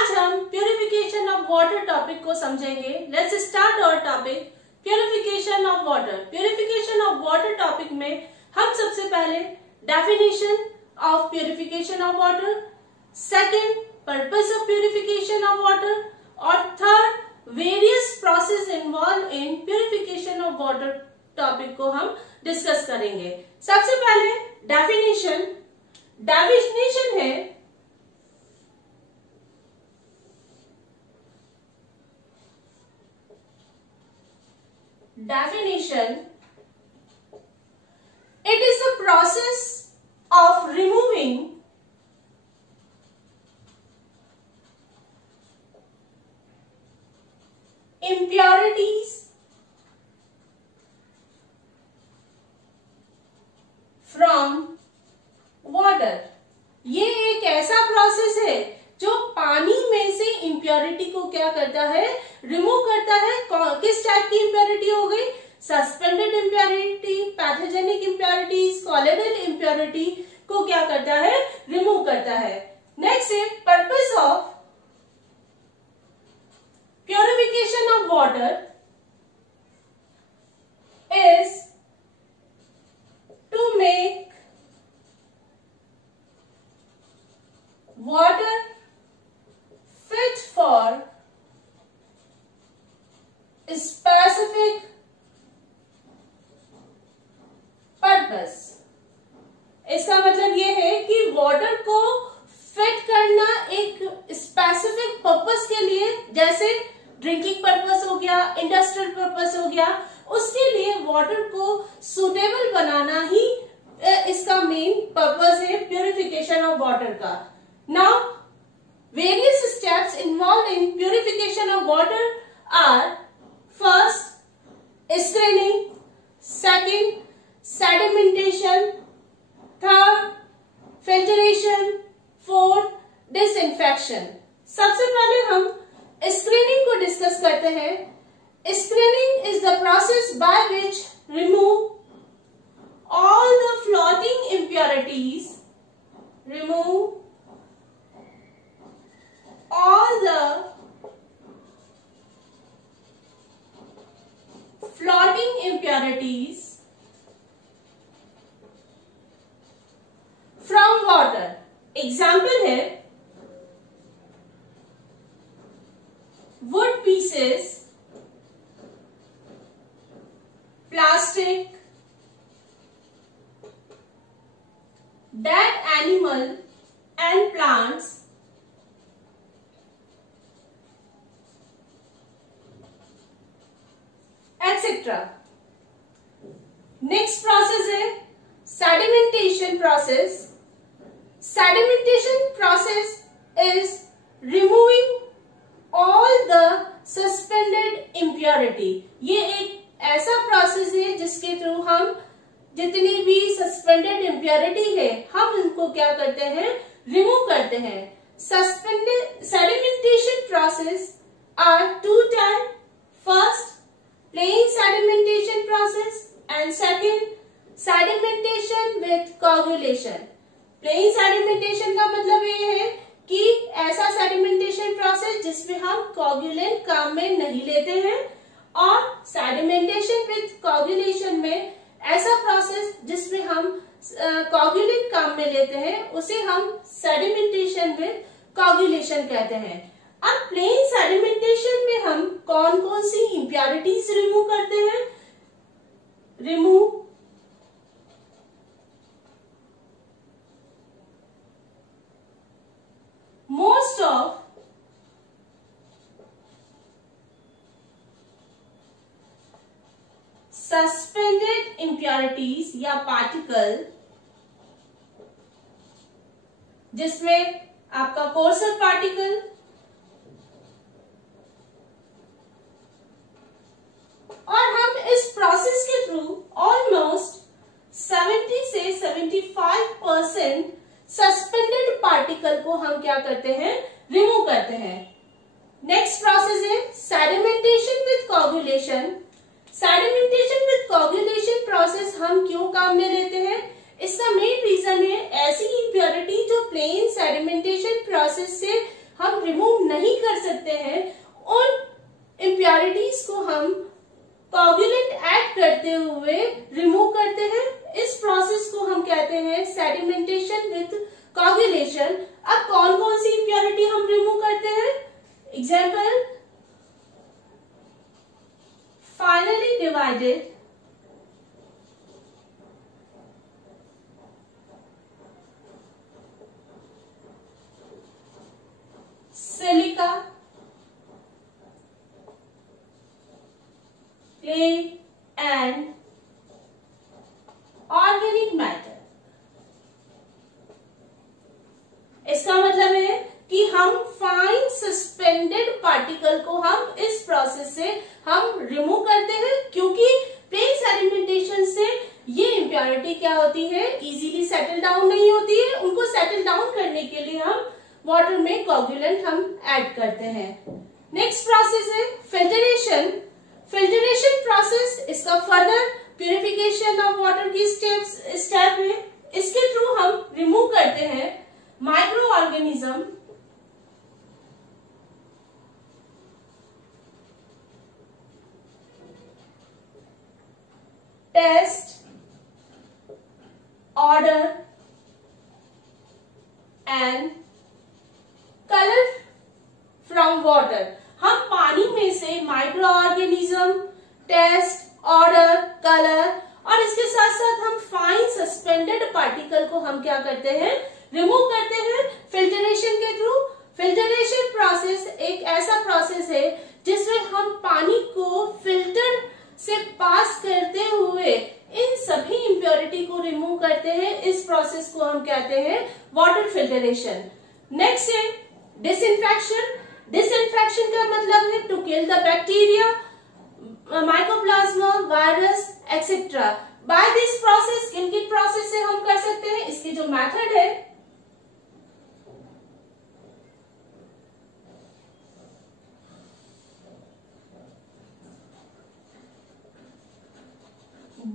आज हम purification of water topic को समझेंगे। Let's start our topic purification of water. Purification of water topic में हम सबसे पहले definition of purification of water, second purpose of purification of water और third various process involve in purification of water topic को हम discuss करेंगे। सबसे पहले डेफिनेशन है it is the process of removing impurities from water। ये एक ऐसा प्रोसेस है जो पानी में से इम्प्योरिटी को क्या करता है, रिमूव करता है। किस टाइप की इम्प्योरिटी हो गई, suspended impurity, pathogenic impurities, colloidal impurity को क्या करता है, रिमूव करता है। नेक्स्ट है purpose of purification of water is to make water fit for specific purpose। इसका मतलब ये है कि वाटर को फिट करना एक स्पेसिफिक पर्पस के लिए, जैसे ड्रिंकिंग पर्पस हो गया, इंडस्ट्रियल पर्पस हो गया, उसके लिए वाटर को सुटेबल बनाना ही इसका मेन पर्पस है प्यूरिफिकेशन ऑफ वाटर का। Now, various steps involved in purification of water are first, screening, second, sedimentation, third, filtration, fourth, disinfection। सबसे पहले हम screening को डिस्कस करते हैं। Screening is the process by which remove all the floating impurities, all the floating impurities from water। Example है wood pieces, plastic, dead animal and plants, etc. Next process है sedimentation process. Sedimentation process is removing all the suspended impurity. ये एक ऐसा process है जिसके through हम जितनी भी सस्पेंडेड इम्प्योरिटी है हम उनको क्या करते हैं, रिमूव करते हैं। Suspended sedimentation process are two type, first plain sedimentation process and second sedimentation with coagulation। plain sedimentation का मतलब ये है कि ऐसा sedimentation process जिसमें हम coagulant काम में नहीं लेते हैं, और sedimentation with coagulation में ऐसा process जिसमें हम coagulant काम में लेते हैं उसे हम sedimentation with coagulation कहते हैं। अब प्लेन सेडिमेंटेशन में हम कौन कौन सी इम्प्योरिटीज रिमूव करते हैं, मोस्ट ऑफ सस्पेंडेड इम्प्योरिटीज या पार्टिकल, जिसमें आपका कोर्सर पार्टिकल, और हम इस प्रोसेस के थ्रू ऑलमोस्ट 70 से 75% सस्पेंडेड पार्टिकल को हम क्या करते हैं, रिमूव करते हैं। नेक्स्ट प्रोसेस है sedimentation with coagulation. Sedimentation with coagulation process हम क्यों काम में लेते हैं, इसका मेन रीजन है ऐसी इम्प्योरिटी जो प्लेन सेडिमेंटेशन प्रोसेस से हम रिमूव नहीं कर सकते हैं, उन इम्प्योरिटीज को हम कोगुलेंट ऐड करते हुए रिमूव करते हैं। इस प्रोसेस को हम कहते हैं सेडिमेंटेशन विद कोगुलेशन। अब कौन कौन सी इम्प्योरिटी हम रिमूव करते हैं? Example, finally divided silica, clay and organic matter। इसका मतलब है कि हम फाइन सस्पेंडेड पार्टिकल को हम इस प्रोसेस से हम रिमूव करते हैं, क्योंकि प्लेन सेडिमेंटेशन से ये इम्प्योरिटी क्या होती है, इजीली सेटल डाउन नहीं होती है। उनको सेटल डाउन करने के लिए हम वाटर में कोगुलेंट हम ऐड करते हैं। नेक्स्ट प्रोसेस है फिल्टरेशन। फिल्टरेशन प्रोसेस, इसका फर्दर प्यूरिफिकेशन ऑफ वाटर की स्टेप है। इसके थ्रू हम रिमूव करते हैं microorganism, taste, odour and colour from water. हम पानी में से microorganism, taste, odour, colour और इसके साथ साथ हम फाइन सस्पेंडेड पार्टिकल को हम क्या करते हैं, रिमूव करते हैं फिल्टरेशन के थ्रू। फिल्टरेशन प्रोसेस एक ऐसा प्रोसेस है जिसमें हम पानी को फिल्टर से पास करते हुए इन सभी इम्प्योरिटी को रिमूव करते हैं। इस प्रोसेस को हम कहते हैं वाटर फिल्टरेशन। नेक्स्ट है डिसइंफेक्शन। डिसइंफेक्शन का मतलब है to kill the bacteria, mycoplasma, virus etcetera. By this process, किन किन प्रोसेस से हम कर सकते हैं, इसकी जो मेथड है,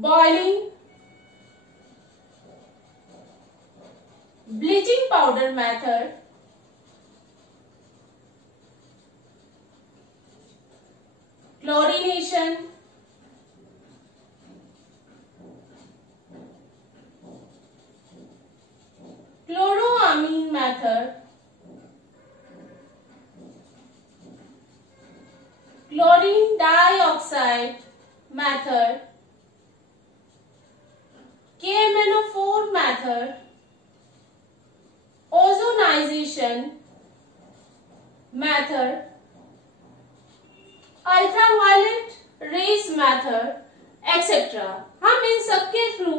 boiling, bleaching powder method, chlorination, chloroamine method, chlorine dioxide method, KMnO4 method, ozonization method, ultraviolet rays method etcetera. हम इन सब के थ्रू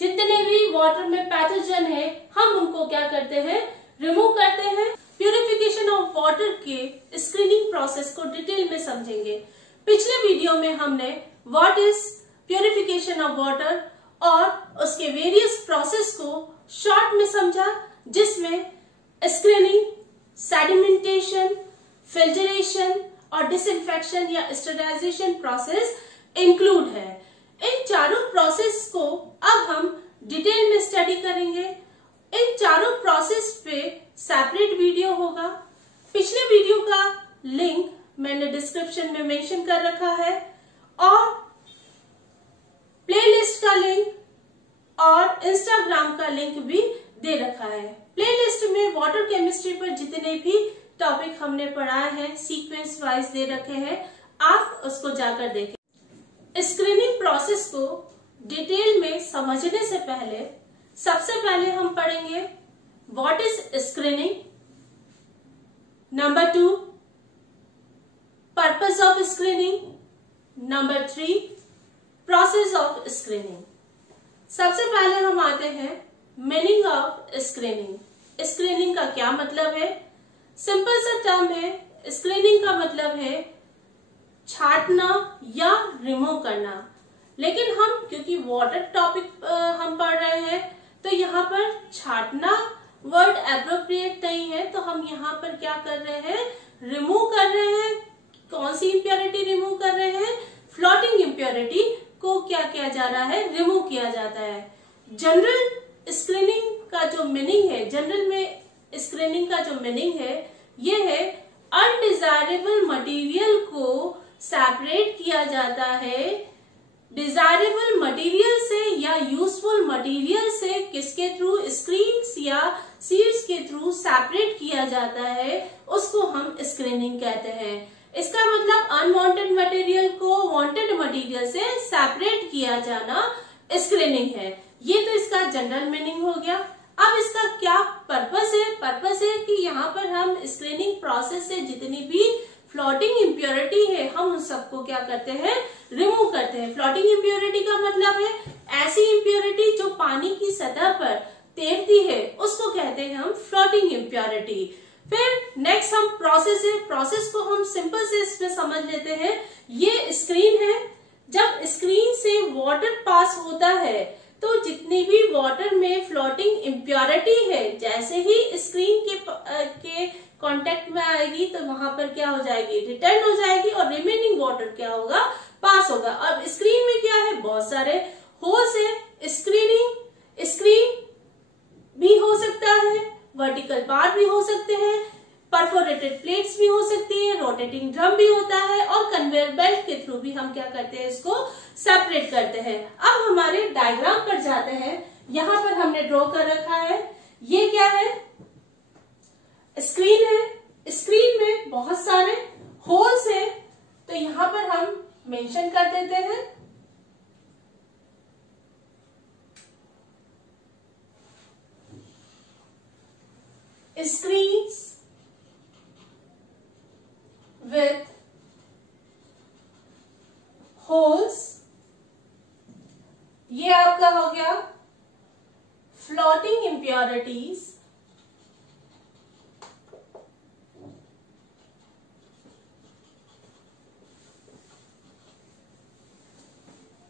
जितने भी वाटर में पैथोजन है हम उनको क्या करते हैं, रिमूव करते हैं। प्यूरिफिकेशन ऑफ वाटर के स्क्रीनिंग प्रोसेस को डिटेल में समझेंगे। पिछले वीडियो में हमने what is purification of water और उसके वेरियस प्रोसेस को शॉर्ट में समझा, जिसमें स्क्रीनिंग, सेडिमेंटेशन, फिल्टरेशन और डिसइंफेक्शन या स्टरलाइजेशन प्रोसेस इंक्लूड है। इन चारों प्रोसेस को अब हम डिटेल में स्टडी करेंगे। इन चारों प्रोसेस पे सेपरेट वीडियो होगा। पिछले वीडियो का लिंक मैंने डिस्क्रिप्शन में मेंशन कर रखा है और प्लेलिस्ट का लिंक और इंस्टाग्राम का लिंक भी दे रखा है। प्लेलिस्ट में वाटर केमिस्ट्री पर जितने भी टॉपिक हमने पढ़ाए हैं सीक्वेंस वाइज दे रखे हैं, आप उसको जाकर देखें। स्क्रीनिंग प्रोसेस को डिटेल में समझने से पहले सबसे पहले हम पढ़ेंगे what is screening, number 2 purpose of screening, number 3 process of screening. सबसे पहले हम आते हैं मीनिंग ऑफ स्क्रीनिंग। स्क्रीनिंग का क्या मतलब है? सिंपल सा टर्म है। स्क्रीनिंग का मतलब है छांटना या रिमूव करना, लेकिन हम क्योंकि वाटर टॉपिक हम पढ़ रहे हैं तो यहाँ पर छांटना वर्ड एप्रोप्रिएट नहीं है, तो हम यहाँ पर क्या कर रहे हैं, रिमूव कर रहे हैं। कौन सी इम्प्योरिटी रिमूव कर रहे हैं? फ्लोटिंग इम्प्योरिटी को क्या किया जा रहा है, रिमूव किया जाता है। जनरल स्क्रीनिंग का जो मीनिंग है, जनरल में स्क्रीनिंग का जो मीनिंग है ये है अनडिजायरेबल मटेरियल को सेपरेट किया जाता है डिजायरेबल मटेरियल से या यूजफुल मटेरियल से किसके थ्रू, स्क्रीन्स या सीड्स के थ्रू सेपरेट किया जाता है, उसको हम स्क्रीनिंग कहते हैं। इसका मतलब अनवांटेड मटेरियल को वांटेड मटेरियल से सेपरेट किया जाना स्क्रीनिंग है। ये तो इसका जनरल मीनिंग हो गया। अब इसका क्या पर्पस है? पर्पस है कि यहाँ पर हम स्क्रीनिंग प्रोसेस से जितनी भी फ्लोटिंग इम्प्योरिटी है हम उन सबको क्या करते हैं, रिमूव करते हैं। फ्लोटिंग इम्प्योरिटी का मतलब है ऐसी इम्प्योरिटी जो पानी की सतह पर तैरती है, उसको कहते हैं हम फ्लोटिंग इम्प्योरिटी। फिर नेक्स्ट हम प्रोसेस है, प्रोसेस को हम सिंपल से इसमें समझ लेते हैं। ये स्क्रीन है, जब स्क्रीन से वाटर पास होता है तो जितनी भी वाटर में फ्लोटिंग इम्प्योरिटी है, जैसे ही स्क्रीन के कांटेक्ट में आएगी तो वहां पर क्या हो जाएगी, रिटर्न हो जाएगी और रिमेनिंग वाटर क्या होगा, पास होगा। अब स्क्रीन में क्या है, बहुत सारे होल्स है। स्क्रीन भी हो सकता है, वर्टिकल बार भी हो सकते हैं, परफोरेटेड प्लेट्स भी हो सकती है, रोटेटिंग ड्रम भी होता है और कन्वेयर बेल्ट के थ्रू भी हम क्या करते हैं, इसको सेपरेट करते हैं। अब हमारे डायग्राम पर जाते हैं। यहाँ पर हमने ड्रॉ कर रखा है, ये क्या है, स्क्रीन है। स्क्रीन में बहुत सारे होल्स है, तो यहाँ पर हम मेंशन कर देते हैं। स्क्रीन्स with holes, ये आपका हो गया फ्लोटिंग इम्प्योरिटीज।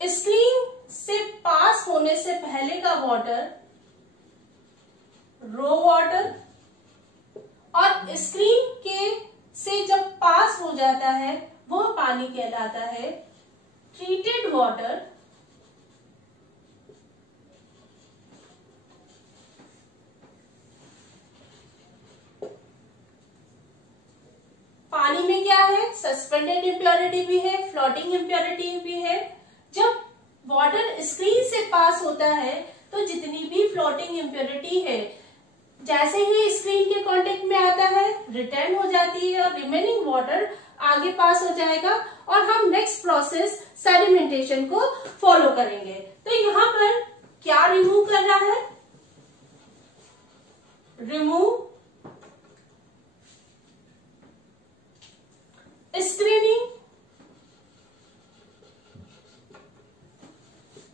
स्क्रीन से पास होने से पहले का वाटर रो वाटर, और स्क्रीन के से जब पास हो जाता है वो पानी कहलाता है ट्रीटेड वाटर। पानी में क्या है, सस्पेंडेड इम्प्योरिटी भी है, फ्लोटिंग इम्प्योरिटी भी है। जब वाटर स्क्रीन से पास होता है तो जितनी भी फ्लोटिंग इम्प्योरिटी है, जैसे ही स्क्रीन के कांटेक्ट में आता है रिटर्न हो जाती है और रिमेनिंग वाटर आगे पास हो जाएगा और हम नेक्स्ट प्रोसेस सेडिमेंटेशन को फॉलो करेंगे। तो यहाँ पर क्या रिमूव कर रहा है, remove screening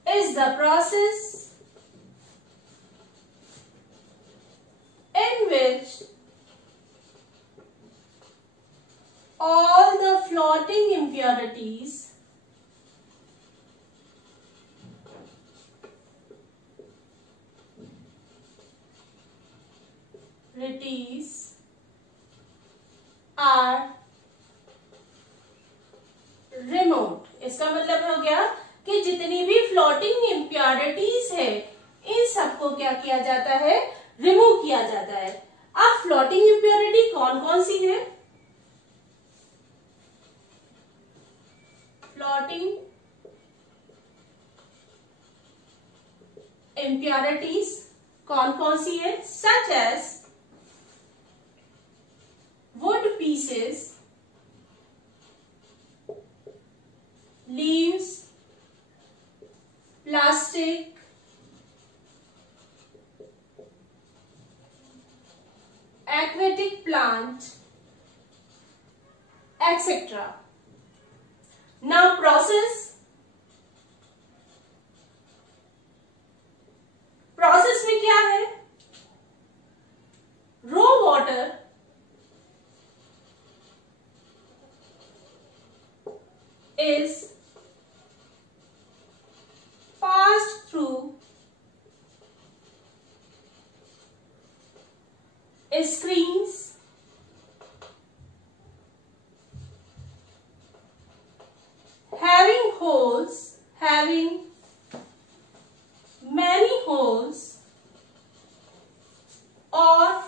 is the process in which all the floating impurities are removed। इसका मतलब हो गया कि जितनी भी फ्लोटिंग इम्प्योरिटीज है इन सबको क्या किया जाता है, रिमूव किया जाता है। अब फ्लोटिंग इम्प्योरिटी कौन कौन सी है, फ्लोटिंग इम्प्योरिटीज कौन कौन सी है, such as wood pieces, leaves, plastic, aquatic plant, etc. Now process में क्या है, raw water is passed through screens having many holes or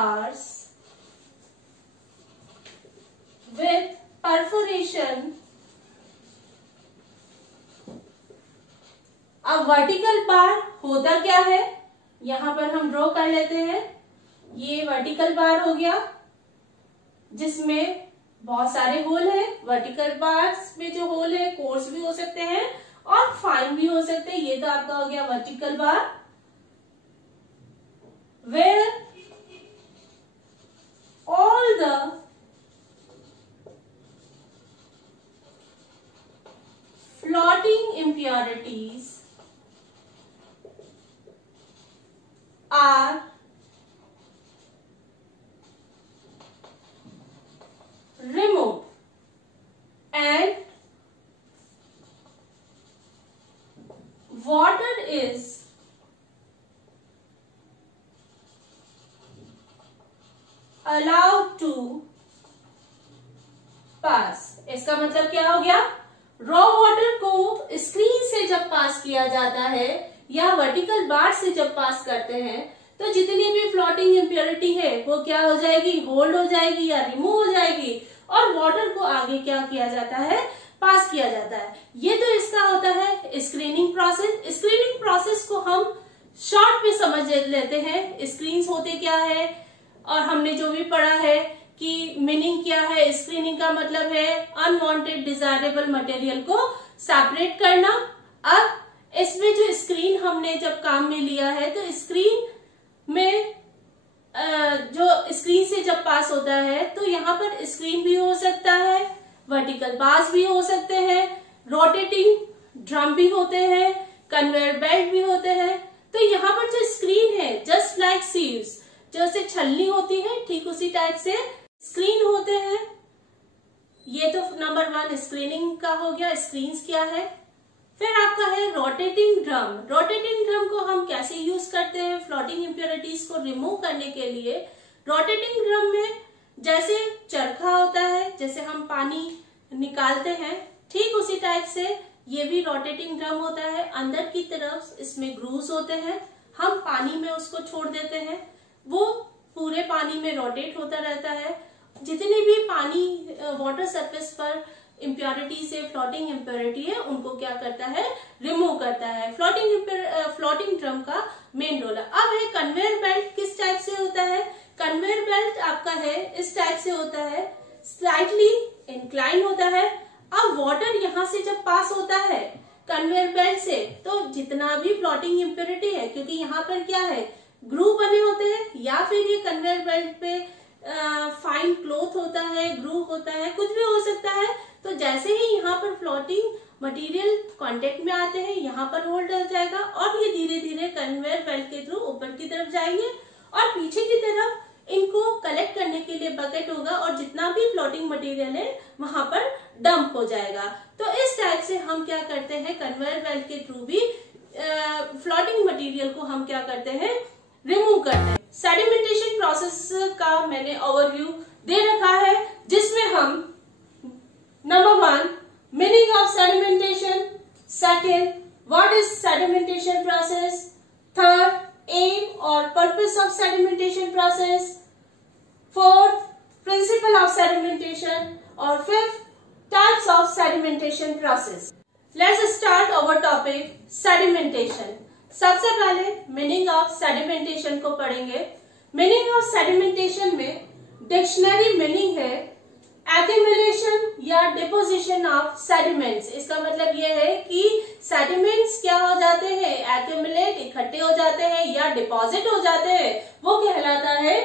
bars with perforation. अब वर्टिकल बार होता क्या है, यहां पर हम ड्रॉ कर लेते हैं। ये वर्टिकल बार हो गया जिसमें बहुत सारे होल है। वर्टिकल बार्स में जो होल है कोर्स भी हो सकते हैं और फाइन भी हो सकते हैं। ये तो आपका हो गया vertical bar, where all the floating impurities are removed and water is allowed to pass। इसका मतलब क्या हो गया, रॉ वाटर को स्क्रीन से जब पास किया जाता है या वर्टिकल बार से जब पास करते हैं तो जितनी भी फ्लोटिंग इम्प्योरिटी है वो क्या हो जाएगी, होल्ड हो जाएगी या रिमूव हो जाएगी और वाटर को आगे क्या किया जाता है, पास किया जाता है। ये तो इसका होता है स्क्रीनिंग प्रोसेस। स्क्रीनिंग प्रोसेस को हम शॉर्ट में समझ लेते हैं। स्क्रीन्स होते क्या है और हमने जो भी पढ़ा है कि मीनिंग क्या है। स्क्रीनिंग का मतलब है अनवांटेड डिजायरेबल मटेरियल को सेपरेट करना। अब इसमें जो स्क्रीन हमने जब काम में लिया है तो स्क्रीन में जो स्क्रीन से जब पास होता है तो यहाँ पर स्क्रीन भी हो सकता है, वर्टिकल बार्स भी हो सकते हैं, रोटेटिंग ड्रम भी होते हैं, कन्वेयर बेल्ट भी होते हैं। तो यहाँ पर जो स्क्रीन है जस्ट लाइक सीव्स, जैसे छलनी होती है ठीक उसी टाइप से स्क्रीन होते हैं। ये तो नंबर 1 स्क्रीनिंग का हो गया। स्क्रीन्स क्या है, फिर आपका है रोटेटिंग ड्रम। रोटेटिंग ड्रम को हम कैसे यूज करते हैं फ्लोटिंग इम्प्योरिटीज को रिमूव करने के लिए। रोटेटिंग ड्रम में जैसे चरखा होता है, जैसे हम पानी निकालते हैं ठीक उसी टाइप से ये भी रोटेटिंग ड्रम होता है। अंदर की तरफ इसमें ग्रूव्स होते हैं, हम पानी में उसको छोड़ देते हैं, वो पूरे पानी में रोटेट होता रहता है। जितनी भी पानी वाटर सरफेस पर इम्प्योरिटी से फ्लोटिंग इम्प्योरिटी है उनको क्या करता है, रिमूव करता है। फ्लोटिंग ड्रम का मेन रोल है। अब है कन्वेयर बेल्ट, किस टाइप से होता है। कन्वेयर बेल्ट आपका है इस टाइप से होता है, स्लाइटली इंक्लाइन होता है। अब वाटर यहाँ से जब पास होता है कन्वेयर बेल्ट से तो जितना भी फ्लोटिंग इम्प्योरिटी है, क्योंकि यहाँ पर क्या है ग्रूव बने होते हैं या फिर ये कन्वेयर बेल्ट पे फाइन क्लॉथ होता है, ग्रूव होता है, कुछ भी हो सकता है। तो जैसे ही यहाँ पर फ्लोटिंग मटेरियल कांटेक्ट में आते हैं यहाँ पर होल्ड हो जाएगा और ये धीरे धीरे कन्वेयर बेल्ट के थ्रू ऊपर की तरफ जाएंगे और पीछे की तरफ इनको कलेक्ट करने के लिए बकेट होगा और जितना भी फ्लोटिंग मटेरियल है वहां पर डंप हो जाएगा। तो इस टाइप से हम क्या करते हैं, कन्वेयर बेल्ट के थ्रू भी फ्लोटिंग मटेरियल को हम क्या करते हैं, रिमूव करते हैं। सेडिमेंटेशन प्रोसेस का मैंने ओवरव्यू दे रखा है जिसमें हम number 1 meaning of sedimentation, second what is sedimentation process, third aim और purpose of sedimentation process, fourth principle of sedimentation और fifth types of sedimentation process. Let's start our topic sedimentation. सबसे पहले मीनिंग ऑफ सेडिमेंटेशन को पढ़ेंगे। Meaning of sedimentation में dictionary meaning है accumulation या deposition of sediments. इसका मतलब यह है कि सेडिमेंट्स क्या हो जाते हैं, एक्यूमुलेट इकट्ठे हो जाते हैं या डिपॉजिट हो जाते हैं, वो कहलाता है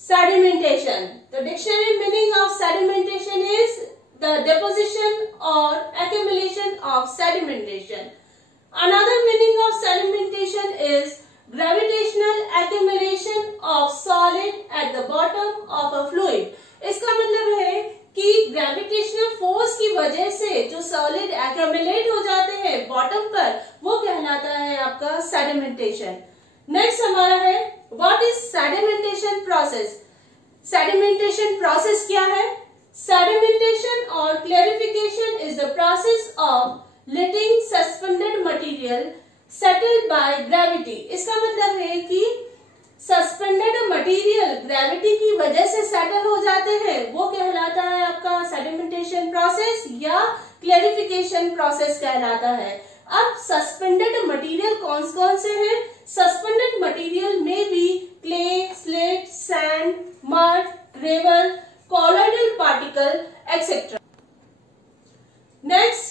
सेडिमेंटेशन। तो dictionary meaning of sedimentation is the deposition और accumulation of sedimentation. Another meaning of sedimentation is gravitational accumulation of solid at the bottom of a fluid. इसका मतलब है कि ग्रेविटेशनल फोर्स की वजह से जो सॉलिड एक्यूमुलेट हो जाते हैं बॉटम पर वो कहलाता है आपका सेडिमेंटेशन। नेक्स्ट हमारा है what is sedimentation process. Sedimentation process क्या है? Sedimentation or clarification is the process of letting suspended material settle by gravity. इसका मतलब है कि सस्पेंडेड मटेरियल ग्रेविटी की वजह से सेटल हो जाते हैं, वो कहलाता है आपका सेडिमेंटेशन प्रोसेस या क्लेरिफिकेशन प्रोसेस कहलाता है। अब सस्पेंडेड मटेरियल कौन कौन से हैं? सस्पेंडेड मटेरियल में भी clay, slate, sand, mud, gravel, colloidal particle etcetera. Next,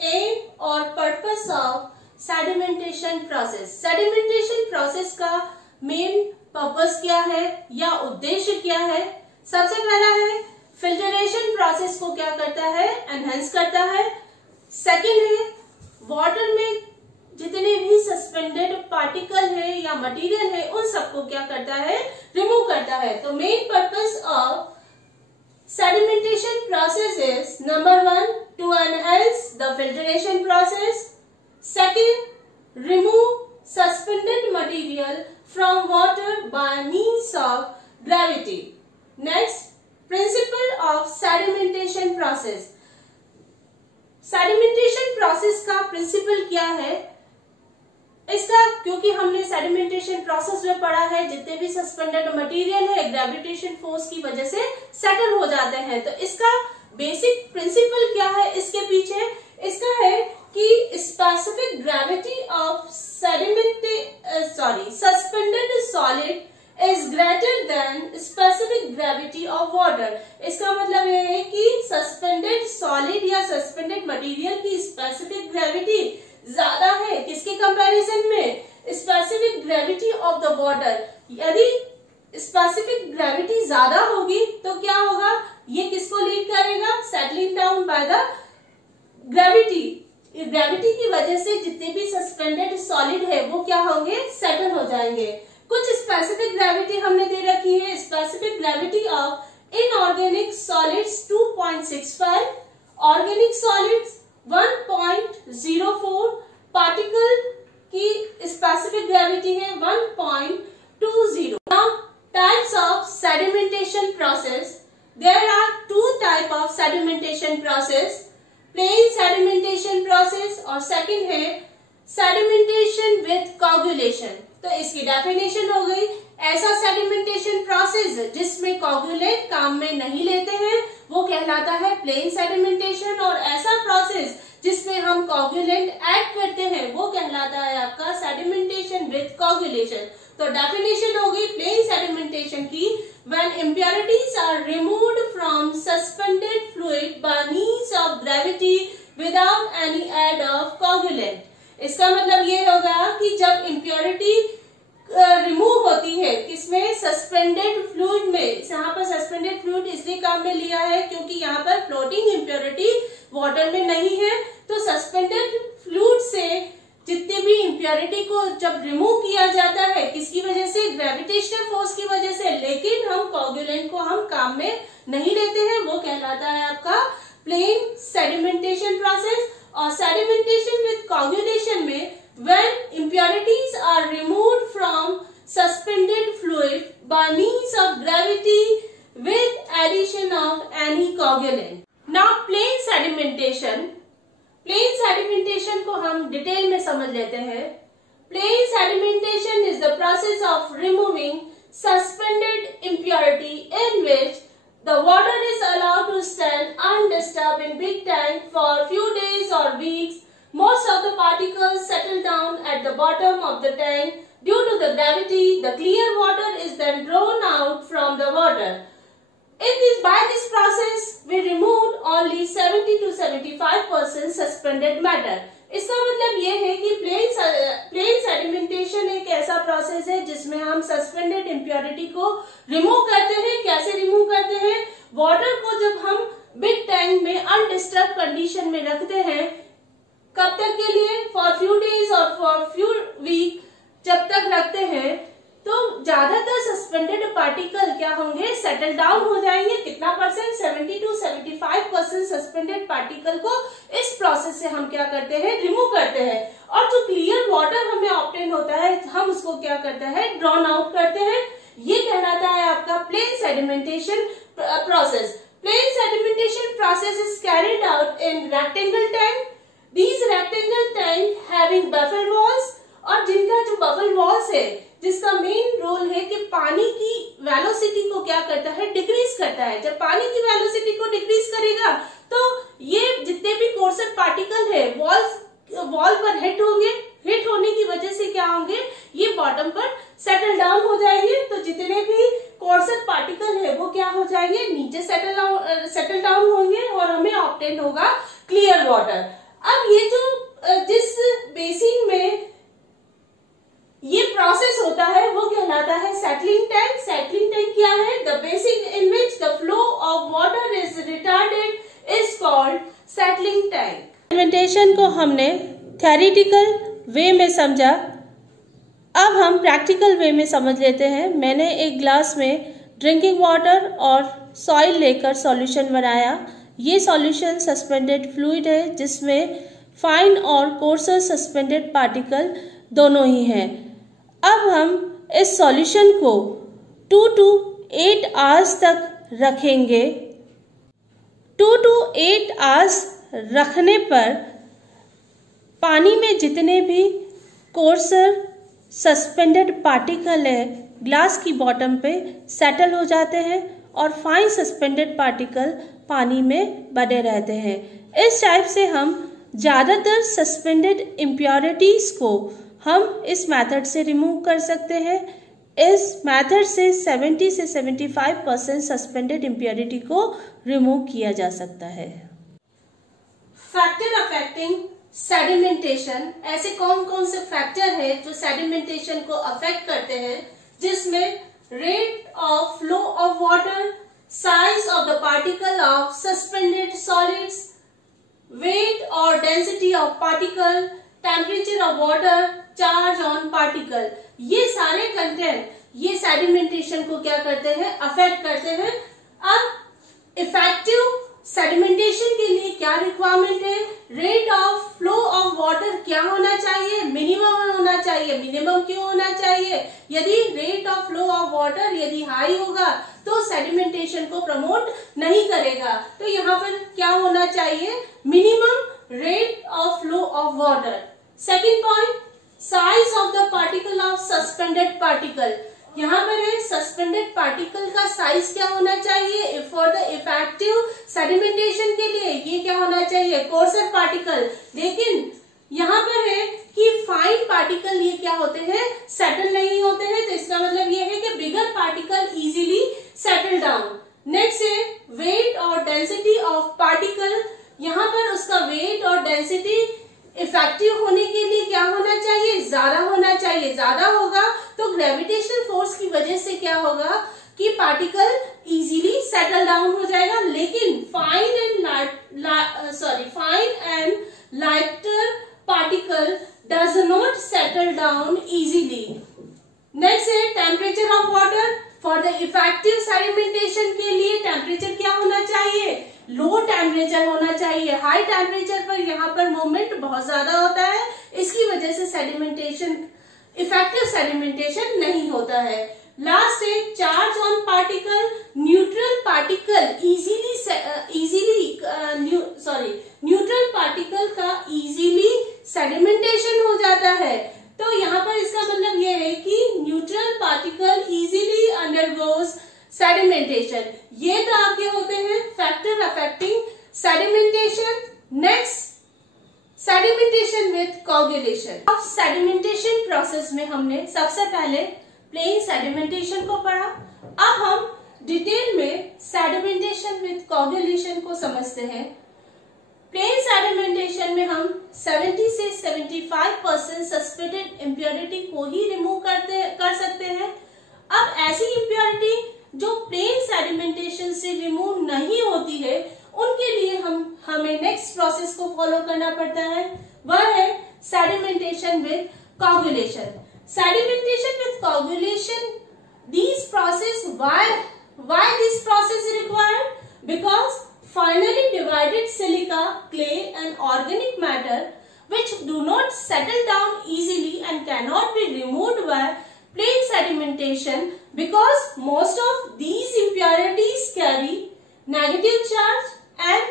aim और purpose of sedimentation process. Sedimentation process का मेन पर्पस क्या है या उद्देश्य क्या है? सबसे पहला है फिल्टरेशन प्रोसेस को क्या करता है? एनहेंस करता है। सेकंड है वाटर में जितने भी सस्पेंडेड पार्टिकल है या मटेरियल है उन सबको क्या करता है? रिमूव करता है। तो main purpose of sedimentation process is number 1 to enhance the filtration process, second, remove suspended material from water by means of gravity. Next, principle of sedimentation process. Sedimentation process का principle क्या है? इसका क्योंकि हमने sedimentation process में पढ़ा है जितने भी सस्पेंडेड मटेरियल है ग्रेविटेशन फोर्स की वजह से सेटल हो जाते हैं। तो इसका बेसिक प्रिंसिपल क्या है इसके पीछे? इसका है कि specific gravity of suspended solid is greater than specific gravity of water. इसका मतलब यह है कि सस्पेंडेड सॉलिड या सस्पेंडेड मटेरियल की स्पेसिफिक ग्रेविटी ज्यादा है किसके कंपैरिजन में? Specific gravity of the water. यदि स्पेसिफिक ग्रेविटी ज्यादा होगी तो क्या होगा? ये किसको लीड करेगा? Settling down by the gravity. Gravity की वजह से जितने भी सस्पेंडेड सॉलिड है वो क्या होंगे? सेटल हो जाएंगे। कुछ स्पेसिफिक ग्रेविटी हमने दे रखी है। Specific gravity of inorganic solids 2.65, organic solids 1.04, particle की स्पेसिफिक ग्रेविटी है 1.20। Now, types of sedimentation process. There are two type of sedimentation process. Plain sedimentation process और second है sedimentation with coagulation. तो इसकी definition हो गई, ऐसा सेडिमेंटेशन प्रोसेस जिसमें कोगुलेट काम में नहीं लेते हैं वो कहलाता है प्लेन सेडिमेंटेशन, और ऐसा प्रोसेस जिसमें हम कोगुलेंट ऐड करते हैं वो कहलाता है आपका सेडिमेंटेशन विद कोगुलेशन। तो डेफिनेशन हो गई प्लेन सेडिमेंटेशन की, when impurities are removed from suspended fluid by means of gravity without any aid of coagulant. इसका मतलब ये होगा कि जब इम्प्योरिटी रिमूव होती है किसमें? सस्पेंडेड फ्लूइड में। यहाँ पर सस्पेंडेड फ्लूइड इसलिए काम में लिया है क्योंकि यहाँ पर फ्लोटिंग इम्प्योरिटी वाटर में नहीं है। तो सस्पेंडेड फ्लूइड से जितने भी इम्प्योरिटी को जब रिमूव किया जाता है किसकी वजह से? ग्रेविटेशनल फोर्स की वजह से, लेकिन हम कोगुलेंट को हम काम में नहीं लेते हैं, वो कहलाता है आपका प्लेन सेडिमेंटेशन प्रोसेस। और सेडिमेंटेशन विद कोगुलेशन में when impurities are removed from suspended fluid by means of gravity with addition of any coagulant. Now plain sedimentation को हम डिटेल में समझ लेते हैं। Plain sedimentation is the process of removing suspended impurity in which the water is allowed to stand undisturbed in big tank for few days or weeks. Most of the particles settle down at the bottom of the tank. Due to the gravity, the clear water is then drawn out from the water. By this process, we removed only 70 to 75% suspended matter. इसका मतलब ये है कि plain sedimentation एक ऐसा process है जिसमें हम सस्पेंडेड इम्प्योरिटी को रिमूव करते हैं। कैसे रिमूव करते हैं? वाटर को जब हम बिग टैंक में अनडिस्टर्ब कंडीशन में रखते हैं, कब तक के लिए? फॉर फ्यू डेज और फॉर फ्यू वीक जब तक रखते हैं तो ज्यादातर सस्पेंडेड पार्टिकल क्या होंगे? सेटल डाउन हो जाएंगे। कितना परसेंट? 70 to 75% सस्पेंडेड पार्टिकल को इस प्रोसेस से हम क्या करते हैं? रिमूव करते हैं। और जो क्लियर वाटर हमें ऑब्टेन होता है हम उसको क्या करते हैं? ड्रॉन आउट करते हैं। ये कहलाता है आपका plain sedimentation process. Plain sedimentation process is carried out in rectangle tank. These rectangle tank having buffer walls और जिनका जो बबल वॉल्स है, जिसका मेन रोल है कि पानी की वेलोसिटी को क्या करता है, डिक्रीज करता है। जब पानी की वेलोसिटी को डिक्रीज करेगा तो ये जितने भी कोर्सर पार्टिकल है वॉल पर हिट होंगे, हिट होने की वजह से क्या होंगे, ये बॉटम पर सेटल डाउन हो जाएंगे। तो जितने भी कोर्सर पार्टिकल है वो क्या हो जाएंगे, नीचे सेटल डाउन होंगे और हमें ऑब्टेन होगा क्लियर वाटर। अब ये जो जिस बेसिन में ये प्रोसेस होता है वो कहलाता है सेटलिंग टैंक। सेटलिंग टैंक क्या है, the basin in which the flow of water is retarded is called settling tank. Sedimentation को हमने थ्योरेटिकल वे में समझा, अब हम प्रैक्टिकल वे में समझ लेते हैं। मैंने एक ग्लास में ड्रिंकिंग वाटर और सॉइल लेकर सॉल्यूशन बनाया। ये सॉल्यूशन सस्पेंडेड फ्लूइड है जिसमें फाइन और कोर्सर सस्पेंडेड पार्टिकल दोनों ही हैं। अब हम इस सॉल्यूशन को 2 to 8 आवर्स तक रखेंगे। 2 to 8 आवर्स रखने पर पानी में जितने भी कोर्सर सस्पेंडेड पार्टिकल है ग्लास की बॉटम पे सेटल हो जाते हैं और फाइन सस्पेंडेड पार्टिकल पानी में बने रहते हैं। इस टाइप से हम ज़्यादातर सस्पेंडेड इम्प्योरिटीज को हम इस मेथड से रिमूव कर सकते हैं। इस मेथड से 70 से 75% सस्पेंडेड इम्प्योरिटी को रिमूव किया जा सकता है। फैक्टर अफेक्टिंग सेडिमेंटेशन, ऐसे कौन कौन से फैक्टर है जो सेडिमेंटेशन को अफेक्ट करते हैं, जिसमें rate of flow of water, size of the particle of suspended solids, weight और density of particle, temperature of water, charge on particle, ये सारे कंटेंट ये सेडिमेंटेशन को क्या करते हैं, अफेक्ट करते हैं। अब इफेक्टिव सेडिमेंटेशन के लिए क्या रिक्वायरमेंट है, rate of flow of water क्या होना चाहिए, मिनिमम होना चाहिए। मिनिमम क्यों होना चाहिए, यदि rate of flow of water यदि हाई होगा तो सेडिमेंटेशन को प्रमोट नहीं करेगा। तो यहाँ पर क्या होना चाहिए, minimum rate of flow of water. Second point, size of the particle of suspended particle, यहाँ पर है सस्पेंडेड पार्टिकल का साइज क्या होना चाहिए फॉर द इफेक्टिव सेडिमेंटेशन के लिए, ये क्या होना चाहिए, कोर्सर पार्टिकल। लेकिन यहाँ पर है कि फाइन पार्टिकल ये क्या होते हैं, सेटल नहीं होते हैं, तो इसका मतलब ये है कि bigger particle easily settle down. Next है वेट और डेंसिटी ऑफ पार्टिकल, यहाँ पर उसका वेट और डेंसिटी इफेक्टिव होने के लिए क्या होना चाहिए, ज्यादा होना चाहिए। ज्यादा होगा तो ग्रेविटेशनल फोर्स की वजह से क्या होगा कि पार्टिकल इजीली सेटल डाउन हो जाएगा। लेकिन fine and lighter particle does not settle down easily. Next है temperature of water, for the effective sedimentation के लिए टेम्परेचर क्या होना चाहिए, लो टेम्परेचर होना चाहिए। हाई टेम्परेचर पर यहाँ पर मूवमेंट बहुत ज्यादा होता है, इसकी वजह से सेडिमेंटेशन, इफेक्टिव सेडिमेंटेशन नहीं होता है। लास्ट है charge on particle, neutral particle neutral particle का इजीली सेडिमेंटेशन हो जाता है। तो यहाँ पर इसका मतलब ये है कि neutral particle easily undergoes sedimentation. ये तो आपके होते हैं factor affecting sedimentation. Next, sedimentation with coagulation. अब सेडिमेंटेशन प्रोसेस में हमने सबसे पहले प्लेन सेडिमेंटेशन को पढ़ा। अब हम डिटेल में सेडिमेंटेशन विद कोगुलेशन को समझते हैं। प्लेन सेडिमेंटेशन में हम 70 से 75% सस्पेंडेड इम्प्योरिटी को ही रिमूव कर सकते हैं। अब ऐसी इम्प्योरिटी जो प्लेन सेडिमेंटेशन से रिमूव नहीं होती है, उनके लिए हमें नेक्स्ट प्रोसेस को फॉलो करना पड़ता है, वह है sedimentation with coagulation. Sedimentation with coagulation, these process, why this process is required? Because finally divided silica, clay and organic matter which do not settle down easily and cannot be removed by plain sedimentation, because most of these impurities carry negative charge and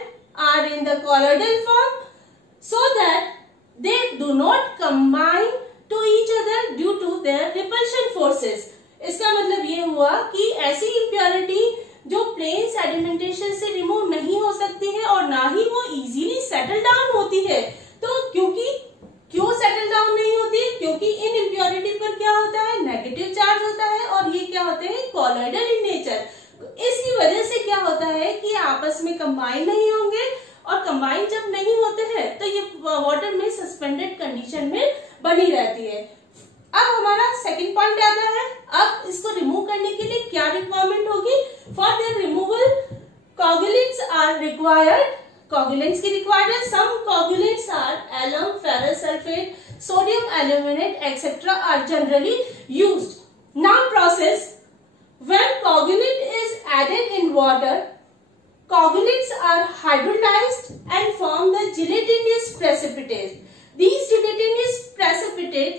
are in the colloidal form, so that they do not combine to each other due to their repulsion forces। इसका मतलब ये हुआ कि ऐसी impurity जो plain sedimentation से remove नहीं हो सकती है और ना ही वो इजीली सेटल डाउन होती है। तो क्यों सेटल डाउन नहीं होती है? क्योंकि इन इम्प्योरिटी पर क्या होता है, नेगेटिव चार्ज होता है और ये क्या होते हैं, कॉलॉइडल इन नेचर। इसकी वजह से क्या होता है कि आपस में कंबाइन नहीं होंगे और कंबाइन जब नहीं होते हैं तो ये वाटर में सस्पेंडेड कंडीशन में बनी रहती है। अब हमारा सेकंड पॉइंट आता है, अब इसको रिमूव करने के लिए क्या रिक्वायरमेंट होगी? For their removal coagulants are required. Coagulants की रिक्वायर्ड है। Some coagulants are alum, ferrous sulphate, sodium aluminate etcetera are generally used. Now process when coagulant is added in water, coagulants are hydrolyzed and form the gelatinous precipitate. These gelatinous precipitate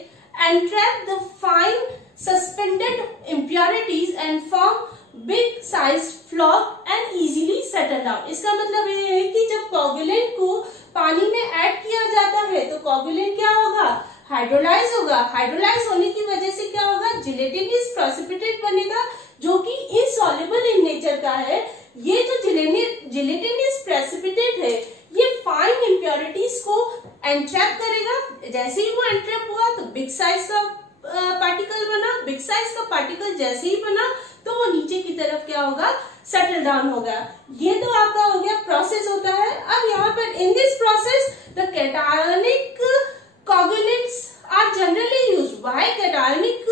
entrap the fine suspended impurities and form big sized flock and easily settle down। इसका मतलब ये है कि जब coagulant को पानी में add किया जाता है तो coagulant क्या होगा, हाइड्रोलाइज होगा। हाइड्रोलाइज होने की वजह से क्या होगा, जिलेटिनस प्रेसिपिटेट बनेगा जो कि इनसॉल्युबल इन नेचर का है। ये जो जिलेटिनस प्रेसिपिटेट है ये फाइन इम्प्योरिटीज को एंट्रैप करेगा। जैसे ही वो एंट्रैप हुआ तो बिग साइज का पार्टिकल बना। बिग साइज का पार्टिकल जैसे ही बना तो वो नीचे की तरफ क्या होगा, सेटल डाउन होगा। ये तो आपका हो गया प्रोसेस होता है। अब यहाँ पर in this process the cationic coagulants are generally used. Why cationic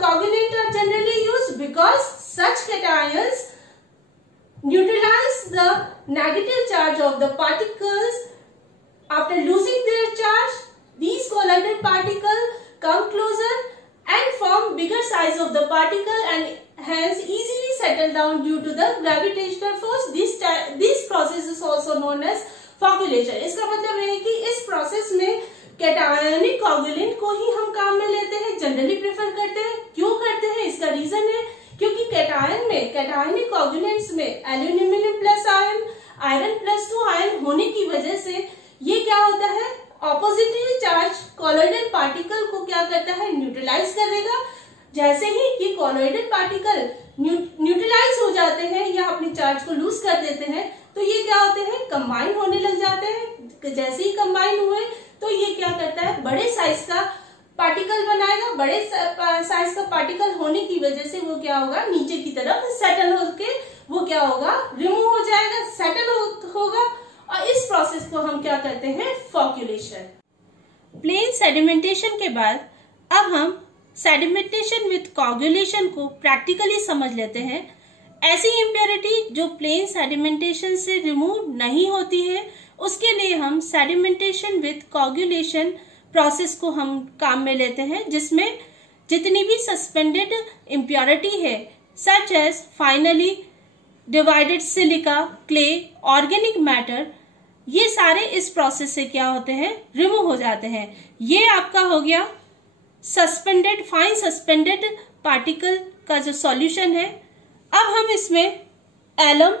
coagulants are generally used? Because such cations neutralize the negative charge of the particles. After losing their charge, these colloidal particles come closer and form bigger size of the particle and hence easily settle down due to the gravitational force. This process is also known as coagulation. इसका मतलब है कि इस process में cationic coagulant को ही हम काम में लेते हैं, जनरली प्रेफर करते हैं। क्यों करते हैं? इसका रीजन है क्योंकि कैटायन में, कैटायनिक कोगुलेंट्स में aluminium plus ion, iron plus 2 ion होने की वजह से ये क्या होता है, ऑपोजिटली चार्ज कॉलॉइडल पार्टिकल को क्या करता है, न्यूट्रलाइज करेगा। जैसे ही ये कॉलॉइडल पार्टिकल न्यूट्रलाइज हो जाते हैं या अपने चार्ज को लूज कर देते हैं तो ये क्या होते हैं, कंबाइन होने लग जाते हैं। जैसे ही कंबाइन हुए तो ये क्या करता है, बड़े साइज का पार्टिकल बनाएगा। बड़े साइज का पार्टिकल होने की वजह से वो क्या होगा, नीचे की तरफ सेटल होके वो क्या होगा, रिमूव हो जाएगा, सेटल होगा। और इस प्रोसेस को हम क्या करते हैं, फॉक्यूलेशन। प्लेन सेडिमेंटेशन के बाद अब हम सेडिमेंटेशन विद कोगुलेशन को प्रैक्टिकली समझ लेते हैं। ऐसी इम्प्योरिटी जो प्लेन सेडिमेंटेशन से रिमूव नहीं होती है उसके लिए हम सेडिमेंटेशन विद कोगुलेशन प्रोसेस को हम काम में लेते हैं, जिसमें जितनी भी सस्पेंडेड इम्प्योरिटी है such as finely divided silica, clay, organic matter, ये सारे इस प्रोसेस से क्या होते हैं, रिमूव हो जाते हैं। ये आपका हो गया सस्पेंडेड, फाइन सस्पेंडेड पार्टिकल का जो सॉल्यूशन है। अब हम इसमें एलम,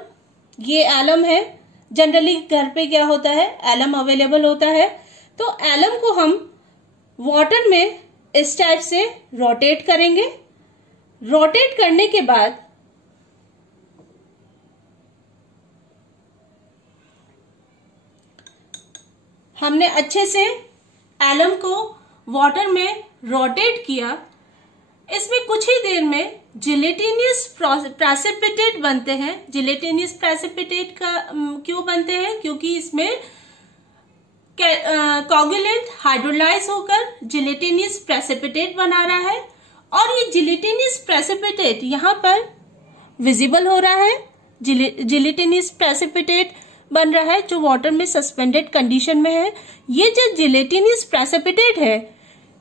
ये एलम है, जनरली घर पे क्या होता है, एलम अवेलेबल होता है। तो एलम को हम वाटर में इस टाइप से रोटेट करेंगे। रोटेट करने के बाद हमने अच्छे से एलम को वाटर में रोटेट किया। इसमें कुछ ही देर में जिलेटिनियस प्रेसिपिटेट बनते हैं। जिलेटिनियस प्रेसिपिटेट का क्यों बनते हैं, क्योंकि इसमें कोगुलेंट हाइड्रोलाइज होकर जिलेटिनियस प्रेसिपिटेट बना रहा है और ये जिलेटिनियस प्रेसिपिटेट यहाँ पर विजिबल हो रहा है। जिलेटिनियस प्रेसिपिटेट बन रहा है जो वाटर में सस्पेंडेड कंडीशन में है। ये जो जिलेटिनियस प्रेसिपिटेट है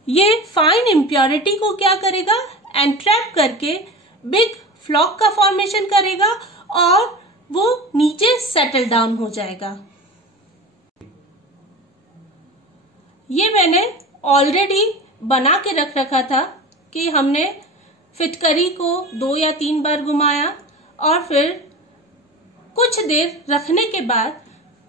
ये फाइन इम्प्योरिटी को क्या करेगा, एंट्रैप करके बिग फ्लॉक का फॉर्मेशन करेगा और वो नीचे सेटल डाउन हो जाएगा। ये मैंने ऑलरेडी बना के रख रखा था कि हमने फिटकरी को 2 या 3 बार घुमाया और फिर कुछ देर रखने के बाद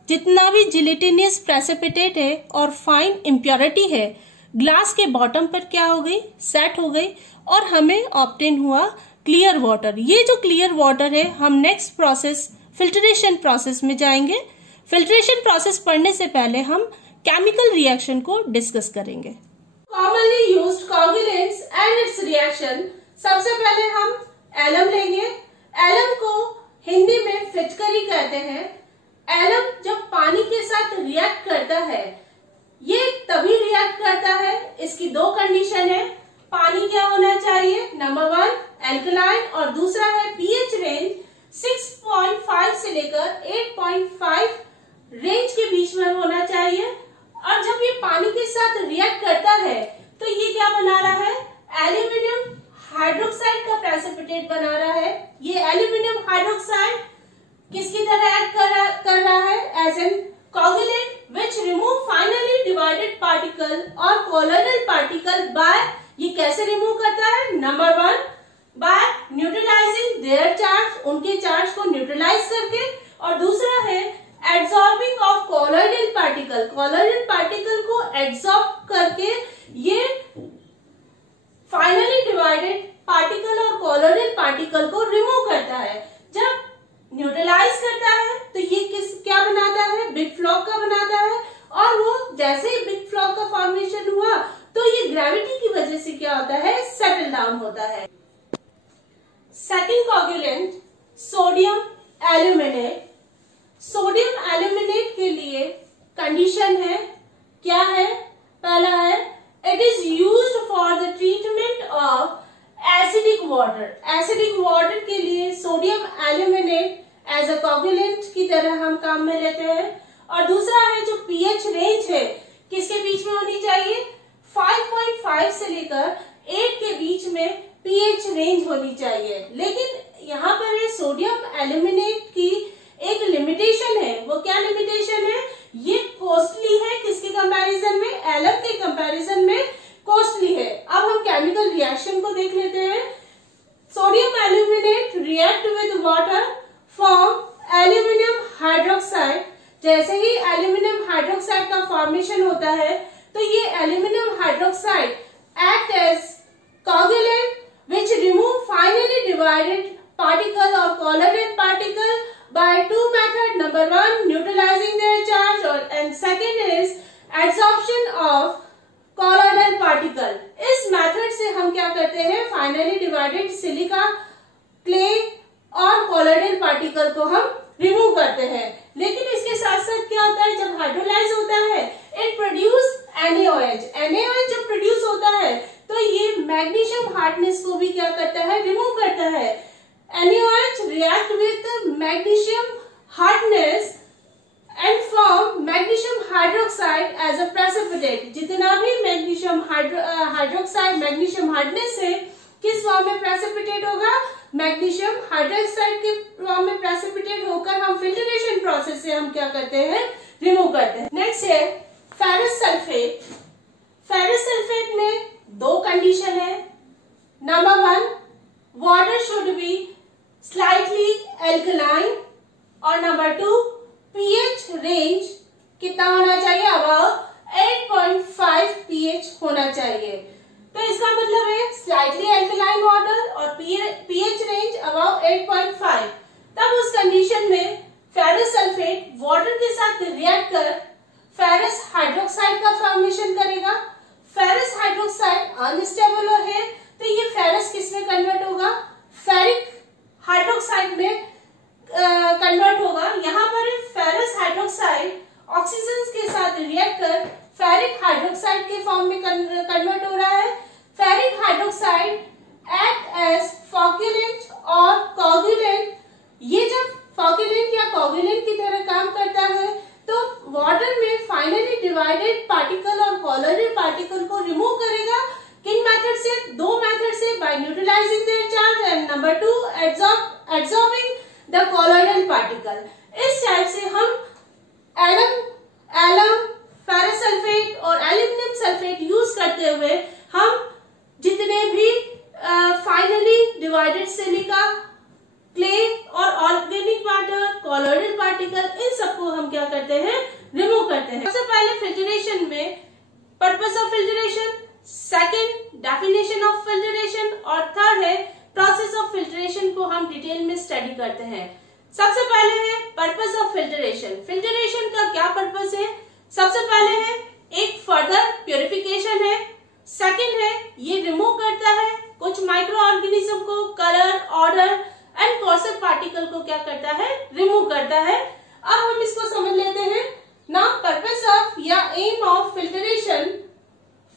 जितना भी जिलेटिनियस प्रेसिपिटेट है और फाइन इम्प्योरिटी है ग्लास के बॉटम पर क्या हो गई, सेट हो गई और हमें ऑब्टेन हुआ क्लियर वाटर। ये जो क्लियर वाटर है हम नेक्स्ट प्रोसेस फिल्ट्रेशन प्रोसेस में जाएंगे। फिल्ट्रेशन प्रोसेस पढ़ने से पहले हम केमिकल रिएक्शन को डिस्कस करेंगे। Commonly used coagulants and it's reaction. सबसे पहले हम एलम लेंगे। एलम को हिंदी में फिटकरी कहते हैं। एलम जब पानी के साथ रिएक्ट करता है, ये तभी रिएक्ट करता है, इसकी दो कंडीशन है। पानी क्या होना चाहिए, नंबर 1 एल्कलाइन और दूसरा है पीएच रेंज 6.5 से लेकर 8.5 रेंज के बीच में होना चाहिए। और जब ये पानी के साथ रिएक्ट करता है तो ये क्या बना रहा है, एल्यूमिनियम हाइड्रोक्साइड का प्रेसिपिटेट बना रहा है। ये एल्यूमिनियम हाइड्रोक्साइड किसकी तरह एक्ट कर रहा है, as an coagulant which remove finely divided particle और कोलोइडल पार्टिकल बाय, ये कैसे रिमूव करता है, number 1 by neutralising their charge, उनके चार्ज को न्यूट्रलाइज करके, और दूसरा है absorbing of colloidal particle, colloidal particle को एब्सॉर्ब करके ये फाइनली डिवाइडेड पार्टिकल और कोलोइडल पार्टिकल को रिमूव करता है। जब न्यूट्रलाइज करता है तो ये क्या बनाता है, बिग फ्लॉक का बनाता है, और वो जैसे ही बिग फ्लॉक का फॉर्मेशन हुआ तो ये ग्रेविटी की वजह से क्या होता है, सेटल डाउन होता है। Second coagulant sodium aluminate. Sodium aluminate के लिए कंडीशन है, क्या है, पहला है it is used for the treatment of acidic water. Acidic water के लिए sodium aluminate as a coagulant की तरह हम काम में लेते हैं। और दूसरा है जो पीएच रेंज है किसके बीच में होनी चाहिए, 5.5 से लेकर 8 के बीच में पीएच रेंज होनी चाहिए। लेकिन यहाँ पर है सोडियम एल्यूमिनेट की एक लिमिटेशन है। वो क्या लिमिटेशन है, ये कॉस्टली है, किसके कंपैरिजन में, एलम के कंपैरिजन में कॉस्टली है। अब हम केमिकल रिएक्शन को देख लेते हैं। Sodium aluminate react with water form aluminium hydroxide. जैसे ही एल्यूमिनियम हाइड्रोक्साइड का फॉर्मेशन होता है तो ये aluminium hydroxide act as coagulant which remove finely divided particle और colloidal particle by two methods. Number 1 neutralizing their charge and second is adsorption of colloidal particle. इस method से हम क्या करते हैं, फाइनली डिवाइडेड सिलिका, क्ले और colloidal particle को हम रिमूव करते हैं। लेकिन इसके साथ साथ क्या होता है, जब हाइड्रोलाइज होता है इट प्रोड्यूस NaOH। NaOH जब प्रोड्यूस होता है तो ये मैग्नीशियम हार्डनेस को भी क्या करता है, रिमूव करता है। NaOH react with magnesium hardness and form magnesium hydroxide as a precipitate। जितना भी मैग्नीशियम हाइड्रोक्साइड मैग्नीशियम हार्डनेस है किस फॉर्म में प्रेसिपिटेट होगा, मैग्नीशियम हाइड्रोक्साइड के फॉर्म में प्रेसिपिटेट होकर हम फिल्ट्रेशन प्रोसेस से हम क्या करते हैं, रिमूव करते हैं। नेक्स्ट है फेरस सल्फेट। फेरस सल्फेट में दो कंडीशन है। Number 1 water should be slightly alkaline और नंबर 2 पीएच रेंज कितना होना चाहिए, अबाउट 8.5 पीएच होना चाहिए। तो इसका मतलब है स्लाइटली एल्कलाइन वाटर और पीएच रेंज अबाउट 8.5। तब उस कंडीशन में फेरस सल्फेट वाटर के साथ रिएक्ट कर फेरस हाइड्रोक्साइड का फॉर्मेशन करेगा। फेरस हाइड्रोक्साइड अनस्टेबल है तो ये फेरस किसमें कन्वर्ट होगा, फेरिक हाइड्रोक्साइड में कन्वर्ट होगा। यहाँ पर फेरस हाइड्रोक्साइड ऑक्सीजन के साथ रिएक्ट कर फेरिक हाइड्रोक्साइड के फॉर्म में कन्वर्ट हो रहा है। फेरिक हाइड्रोक्साइड एक्ट एज फॉक्युलेंट और कोएगुलेंट। ये जब फॉक्युलेंट या कोएगुलेंट की तरह काम करता है तो वाटर में फाइनली डिवाइडेड पार्टिकल और कोलोइडल पार्टिकल को रिमूव करेगा। किन मेथड से, दो मेथड से, by neutralising their charge and number 2 absorbing the colloidal particle. इस टाइप से हम एलम फेरस सल्फेट और एल्यूमिनियम सल्फेट यूज करते हुए हम जितने भी फाइनली डिवाइडेड सिलिका, क्ले और ऑर्गेनिक वाटर, कोलोइडल पार्टिकल, इन सबको हम क्या करते हैं, रिमूव करते हैं। सबसे पहले फिल्ट्रेशन में purpose of filtration, second definition of filtration और थर्ड है प्रोसेस ऑफ फिल्ट्रेशन को हम डिटेल में स्टडी करते हैं। सबसे पहले है पर्पस ऑफ फिल्ट्रेशन। फिल्ट्रेशन का क्या पर्पस है? सबसे पहले है एक फर्दर प्यूरिफिकेशन है, सेकंड है ये रिमूव करता है कुछ माइक्रो ऑर्गेनिज्म को, colour, order and courser particle को क्या करता है? रिमूव करता है। अब हम इसको समझ लेते हैं। नाउ पर्पस ऑफ या aim of filtration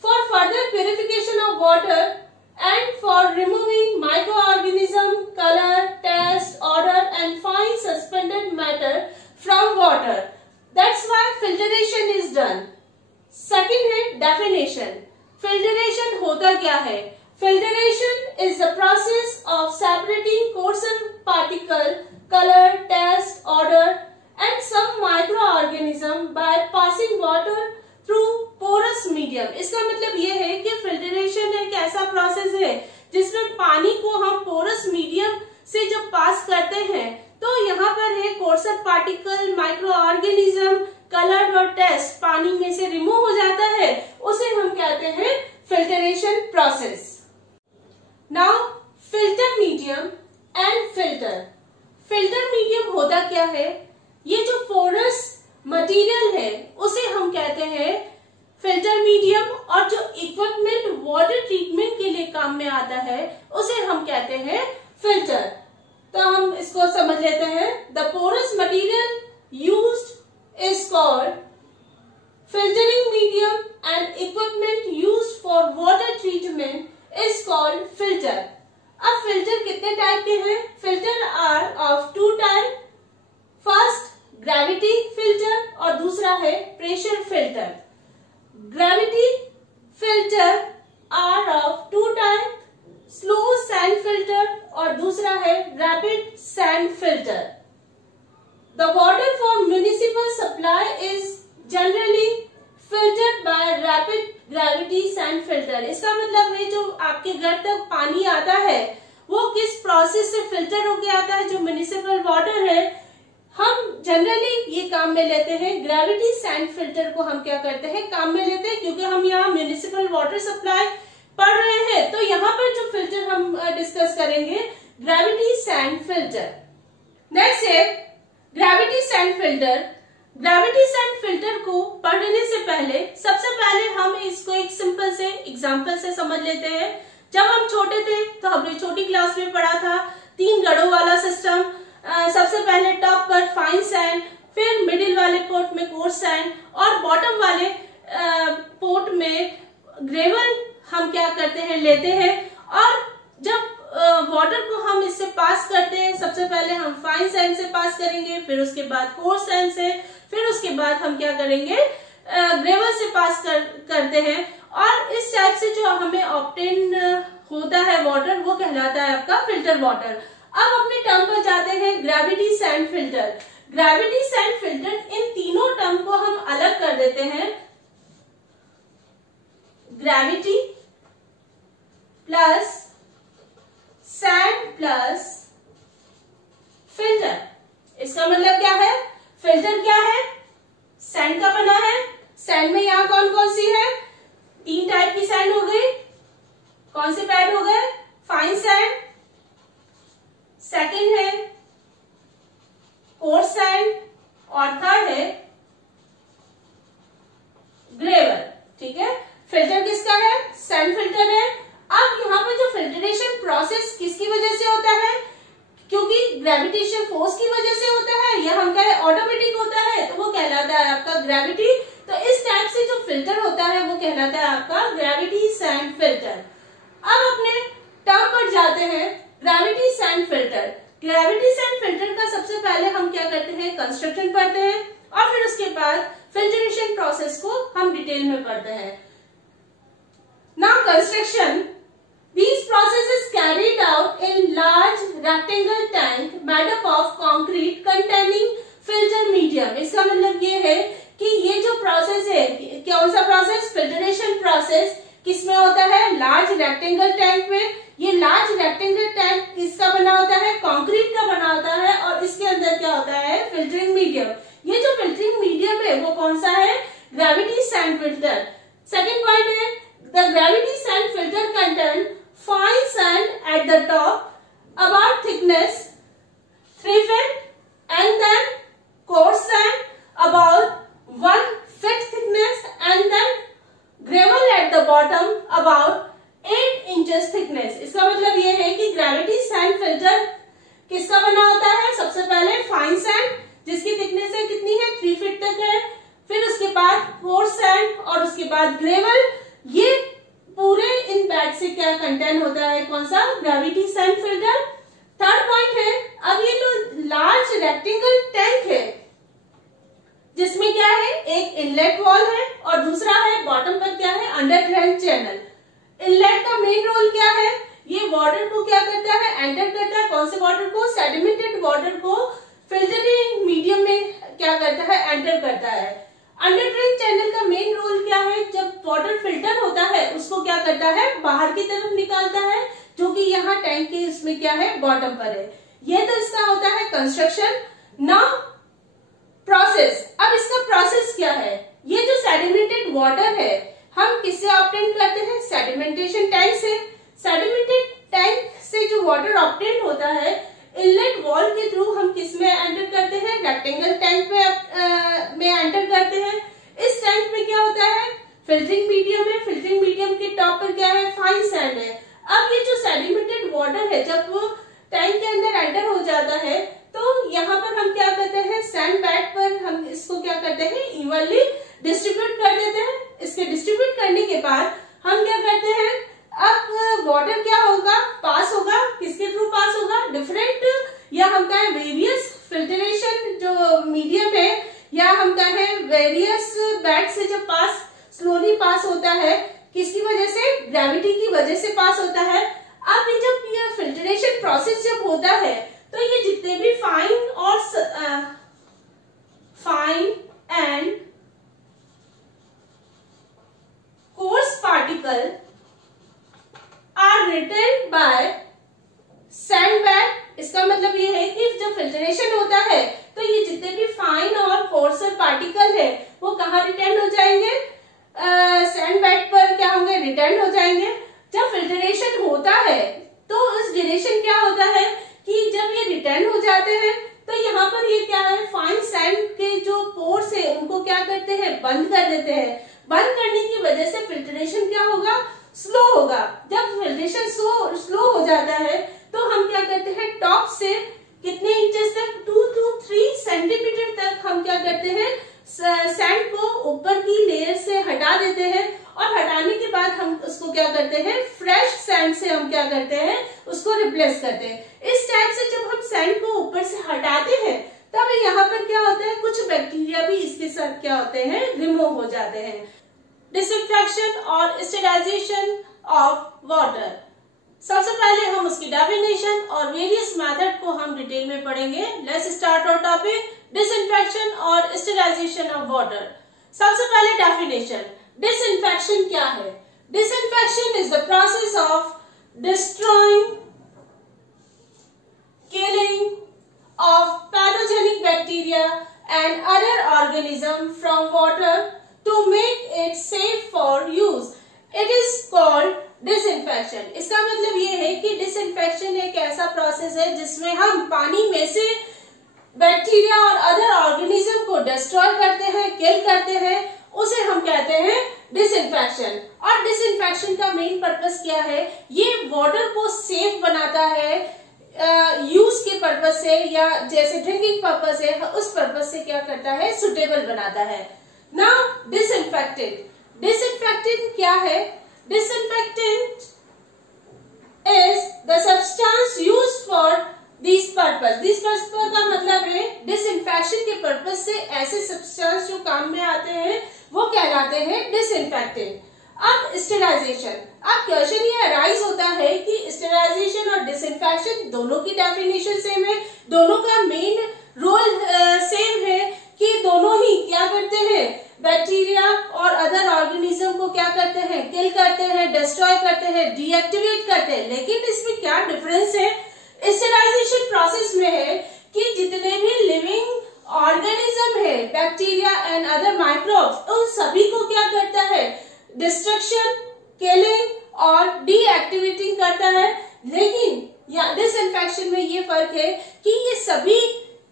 for further purification of water and for removing microorganism, color, taste, odor and fine suspended matter from water. That's why filtration is done. Second है definition. Filtration होता क्या है? Filtration is the process of separating coarser particle, color, taste, odor and some microorganism by passing water through porous medium. इसका मतलब ये है कि filtration एक ऐसा प्रोसेस है जिसमें पानी को हम पोरस मीडियम से जब पास करते हैं तो यहाँ पर है courser particle, micro organism, colour और टेस्ट पानी में से रिमूव हो जाता है, उसे हम कहते हैं filtration process. Now filter medium and filter. Filter medium होता क्या है? ये जो पोरस मटेरियल है उसे हम कहते हैं फिल्टर मीडियम और जो इक्विपमेंट वाटर ट्रीटमेंट के लिए काम में आता है उसे हम कहते हैं फिल्टर। तो हम इसको समझ लेते हैं। The porous material used is called filtering medium and equipment used for water treatment is called filter. अब फिल्टर कितने टाइप के हैं? Filter are of two type. First gravity filter और दूसरा है pressure filter. Gravity filter are of two type, slow sand filter और दूसरा है rapid sand filter. The water for municipal supply is generally filtered by rapid gravity sand filter. इसका मतलब है जो आपके घर तक पानी आता है वो किस प्रोसेस से फिल्टर होके आता है? जो म्युनिसिपल वाटर है हम जनरली ये काम में लेते हैं। ग्रेविटी सैंड फिल्टर को हम क्या करते हैं? काम में लेते हैं क्योंकि हम यहाँ म्युनिसिपल वाटर सप्लाई पढ़ रहे हैं। तो यहाँ पर जो फिल्टर हम डिस्कस करेंगे ग्रेविटी सैंड फिल्टर। नेक्स्ट है gravity sand filter. Gravity sand filter को पढ़ने से पहले सबसे पहले हम इसको एक सिंपल से एग्जाम्पल से समझ लेते हैं। जब हम छोटे थे तो हमने छोटी क्लास में पढ़ा था 3 गढ़ों वाला सिस्टम। सबसे पहले टॉप पर फाइन सैंड, फिर मिडिल वाले पोर्ट में कोर्स सैंड और बॉटम वाले पोर्ट में ग्रेवल हम क्या करते हैं? लेते हैं। और जब वाटर को हम इससे पास करते हैं सबसे पहले हम फाइन सैंड से पास करेंगे, फिर उसके बाद कोर्स सैंड से, फिर उसके बाद हम क्या करेंगे? ग्रेवल से पास करते हैं। और इस टाइप से जो हमें ऑब्टेन होता है वाटर वो कहलाता है आपका फिल्टर वाटर। अब अपने टर्म पर जाते हैं gravity sand filter. Gravity sand filter, इन तीनों टर्म को हम अलग कर देते हैं। Gravity plus sand plus filter. इसका मतलब क्या है? फिल्टर क्या है? सैंड का बना है। सैंड में यहाँ कौन कौन सी है? 3 टाइप की सैंड हो गई। कौन से टाइप हो गए? फाइन सैंड, सेकंड है कोर्स सैंड और थर्ड है ग्रेवल। ठीक है, फिल्टर किसका है? सैंड फिल्टर है। अब यहाँ पर जो फिल्ट्रेशन प्रोसेस किसकी वजह से होता है? क्योंकि ग्रेविटेशन फोर्स की वजह से होता है या हम कहें ऑटोमेटिक होता है तो वो कहलाता है आपका ग्रेविटी। तो इस टाइप से जो फिल्टर होता है वो कहलाता है आपका ग्रेविटी सैंड फिल्टर। अब अपने टर्म पर जाते हैं gravity sand filter. Gravity sand filter का सबसे पहले हम क्या करते हैं? कंस्ट्रक्शन पढ़ते हैं और फिर उसके बाद फिल्ट्रेशन प्रोसेस को हम डिटेल में पढ़ते हैं। Now construction, these processes carried out in large rectangle tank made up of concrete containing filter medium। इसका मतलब ये है कि ये जो प्रोसेस है, कौन सा प्रोसेस? फिल्ट्रेशन प्रोसेस किसमें होता है? लार्ज रेक्टेंगल टैंक में। ये लार्ज रेक्टेंगल टैंक किसका बना होता है? कंक्रीट का बना होता है और इसके अंदर क्या होता है? Filtering medium. ये जो फिल्टरिंग मीडियम है वो कौन सा है? Gravity sand filter. सेकेंड बाद ग्रेवल, ये पूरे इन बैग से क्या कंटेन होता है, कौन सा, gravity sand filter. Third point है, अब ये जो लार्ज रेक्टेंगल टैंक है जिसमें क्या है, एक इनलेट वॉल है और दूसरा है बॉटम पर क्या है, अंडरग्राउंड चैनल। इनलेट का मेन रोल क्या है, ये वाटर को क्या करता है, एंटर करता है, कौन से वाटर को, सेडिमेंटेड वाटर को फिल्टरिंग मीडियम में क्या करता है, एंटर करता है। अंडरग्राउंड चैनल का मेन रोल क्या है, जब वाटर फिल्टर होता है उसको क्या करता है, बाहर की तरफ निकालता है, जो कि यहाँ टैंक के इसमें क्या है, बॉटम पर है। ये तो इसका होता है कंस्ट्रक्शन। नाउ प्रोसेस, अब इसका प्रोसेस क्या है, ये जो सेडिमेंटेड वाटर है हम किससे ऑब्टेन करते हैं, सेडिमेंटेशन टैंक से। सेडिमेंटेड टैंक से जो वाटर ऑब्टेन होता है इनलेट वॉल के थ्रू हम किस में एंटर करते हैं, रेक्टेंगल टैंक में एंटर करते हैं। इस टैंक में क्या होता है, फिल्टरिंग मीडियम है, फिल्टरिंग मीडियम के टॉप पर क्या है, फाइन सैंड है। अब ये जो सेडिमेंटेड वाटर है जब वो टैंक के अंदर एंटर हो जाता है तो यहाँ पर हम क्या करते हैं, सैंड बेड पर हम इसको क्या करते हैं, इवनली डिस्ट्रीब्यूट कर देते हैं। इसके डिस्ट्रीब्यूट करने के बाद हम क्या करते हैं, अब वाटर क्या होगा, पास होगा, किसके थ्रू पास होगा, डिफरेंट, या हम कहें वेरियस फिल्टरेशन जो मीडियम है, या हम कहें वेरियस बेड से जब पास स्लोली पास होता है, किसकी वजह से, ग्रेविटी की वजह से पास होता है। अब जब ये फिल्टरेशन प्रोसेस जब होता है तो ये जितने भी fine and coarse particle are retain by sand bag. इसका मतलब ये है कि जब फिल्टरेशन होता है तो ये जितने भी फाइन और कोर्सर पार्टिकल है वो कहाँ रिटेन हो जाएंगे, सैंड बैग पर क्या होंगे, रिटेन हो जाएंगे। जब फिल्टरेशन होता है तो इस ड्यूरेशन क्या होता है कि जब ये रिटर्न हो जाते हैं तो यहाँ पर ये क्या है, फाइन सैंड के जो पोर्स है उनको क्या करते हैं, बंद कर देते हैं। बंद करने की वजह से फिल्टरेशन क्या होगा, स्लो होगा। जब फिल्टरेशन स्लो हो जाता है तो हम क्या करते हैं, टॉप से कितने इंचेस तक, 2 to 3 सेंटीमीटर तक हम क्या करते हैं, सैंड को ऊपर की लेयर से हटा देते हैं और हटाने के बाद हम उसको क्या करते हैं, फ्रेश सैंड से हम क्या करते हैं, उसको रिप्लेस करते हैं। इस टाइप से जब हम सैंड को ऊपर से हटाते हैं तब यहाँ पर क्या होता है, कुछ बैक्टीरिया भी इसके साथ क्या होते हैं, रिमूव हो जाते हैं। डिसइंफेक्शन और स्टेरिलाइजेशन ऑफ वाटर, सबसे पहले हम उसकी डेफिनेशन और वेरियस मेथड को हम डिटेल में पढ़ेंगे। Let's start our topic, disinfection और स्टेरिलाइजेशन ऑफ वाटर। सबसे पहले डेफिनेशन, डिसइंफेक्शन क्या है? Disinfection is the process of destroying, killing of pathogenic bacteria and other organisms from water to make it safe for use. It is called disinfection. इसका मतलब ये है कि डिसइंफेक्शन एक ऐसा प्रोसेस है जिसमें हम पानी में से बैक्टीरिया और अदर ऑर्गेनिज्म को डिस्ट्रॉय करते हैं, किल करते हैं, उसे हम कहते हैं डिसइंफेक्शन। और डिसइंफेक्शन का मेन पर्पस क्या है? ये वाटर को सेफ बनाता है, यूज के पर्पज से या जैसे ड्रिंकिंग पर्पज है उस पर्पज से क्या करता है, सुटेबल बनाता है। नाउ डिसइंफेक्टेंट, डिसइंफेक्टेंट क्या है? Disinfectant is the substance used for this purpose. This purpose का मतलब है डिसइंफेक्शन के पर्पज से ऐसे सब्सटेंस जो काम में आते हैं वो कहलाते हैं डिसइंफेक्टेंट। अब स्टेरिलाइजेशन, अब क्वेश्चन ये अराइज होता है कि स्टेरिलाइजेशन और डिसइंफेक्शन दोनों की डेफिनेशन सेम है, दोनों का मेन रोल सेम है कि दोनों ही क्या करते हैं, बैक्टीरिया और अदर ऑर्गेनिज्म को क्या करते हैं, किल करते हैं, डिस्ट्रॉय करते हैं, डीएक्टिवेट करते हैं। लेकिन इसमें क्या डिफरेंस है? स्टेरिलाइजेशन प्रोसेस में है कि जितने भी लिविंग ऑर्गेनिज्म है, बैक्टीरिया एंड अदर माइक्रोब्स, उन सभी को क्या करता है, डिस्ट्रक्शन, किलिंग और डीएक्टिवेटिंग करता है। लेकिन या डिसइंफेक्शन में ये फर्क है कि ये सभी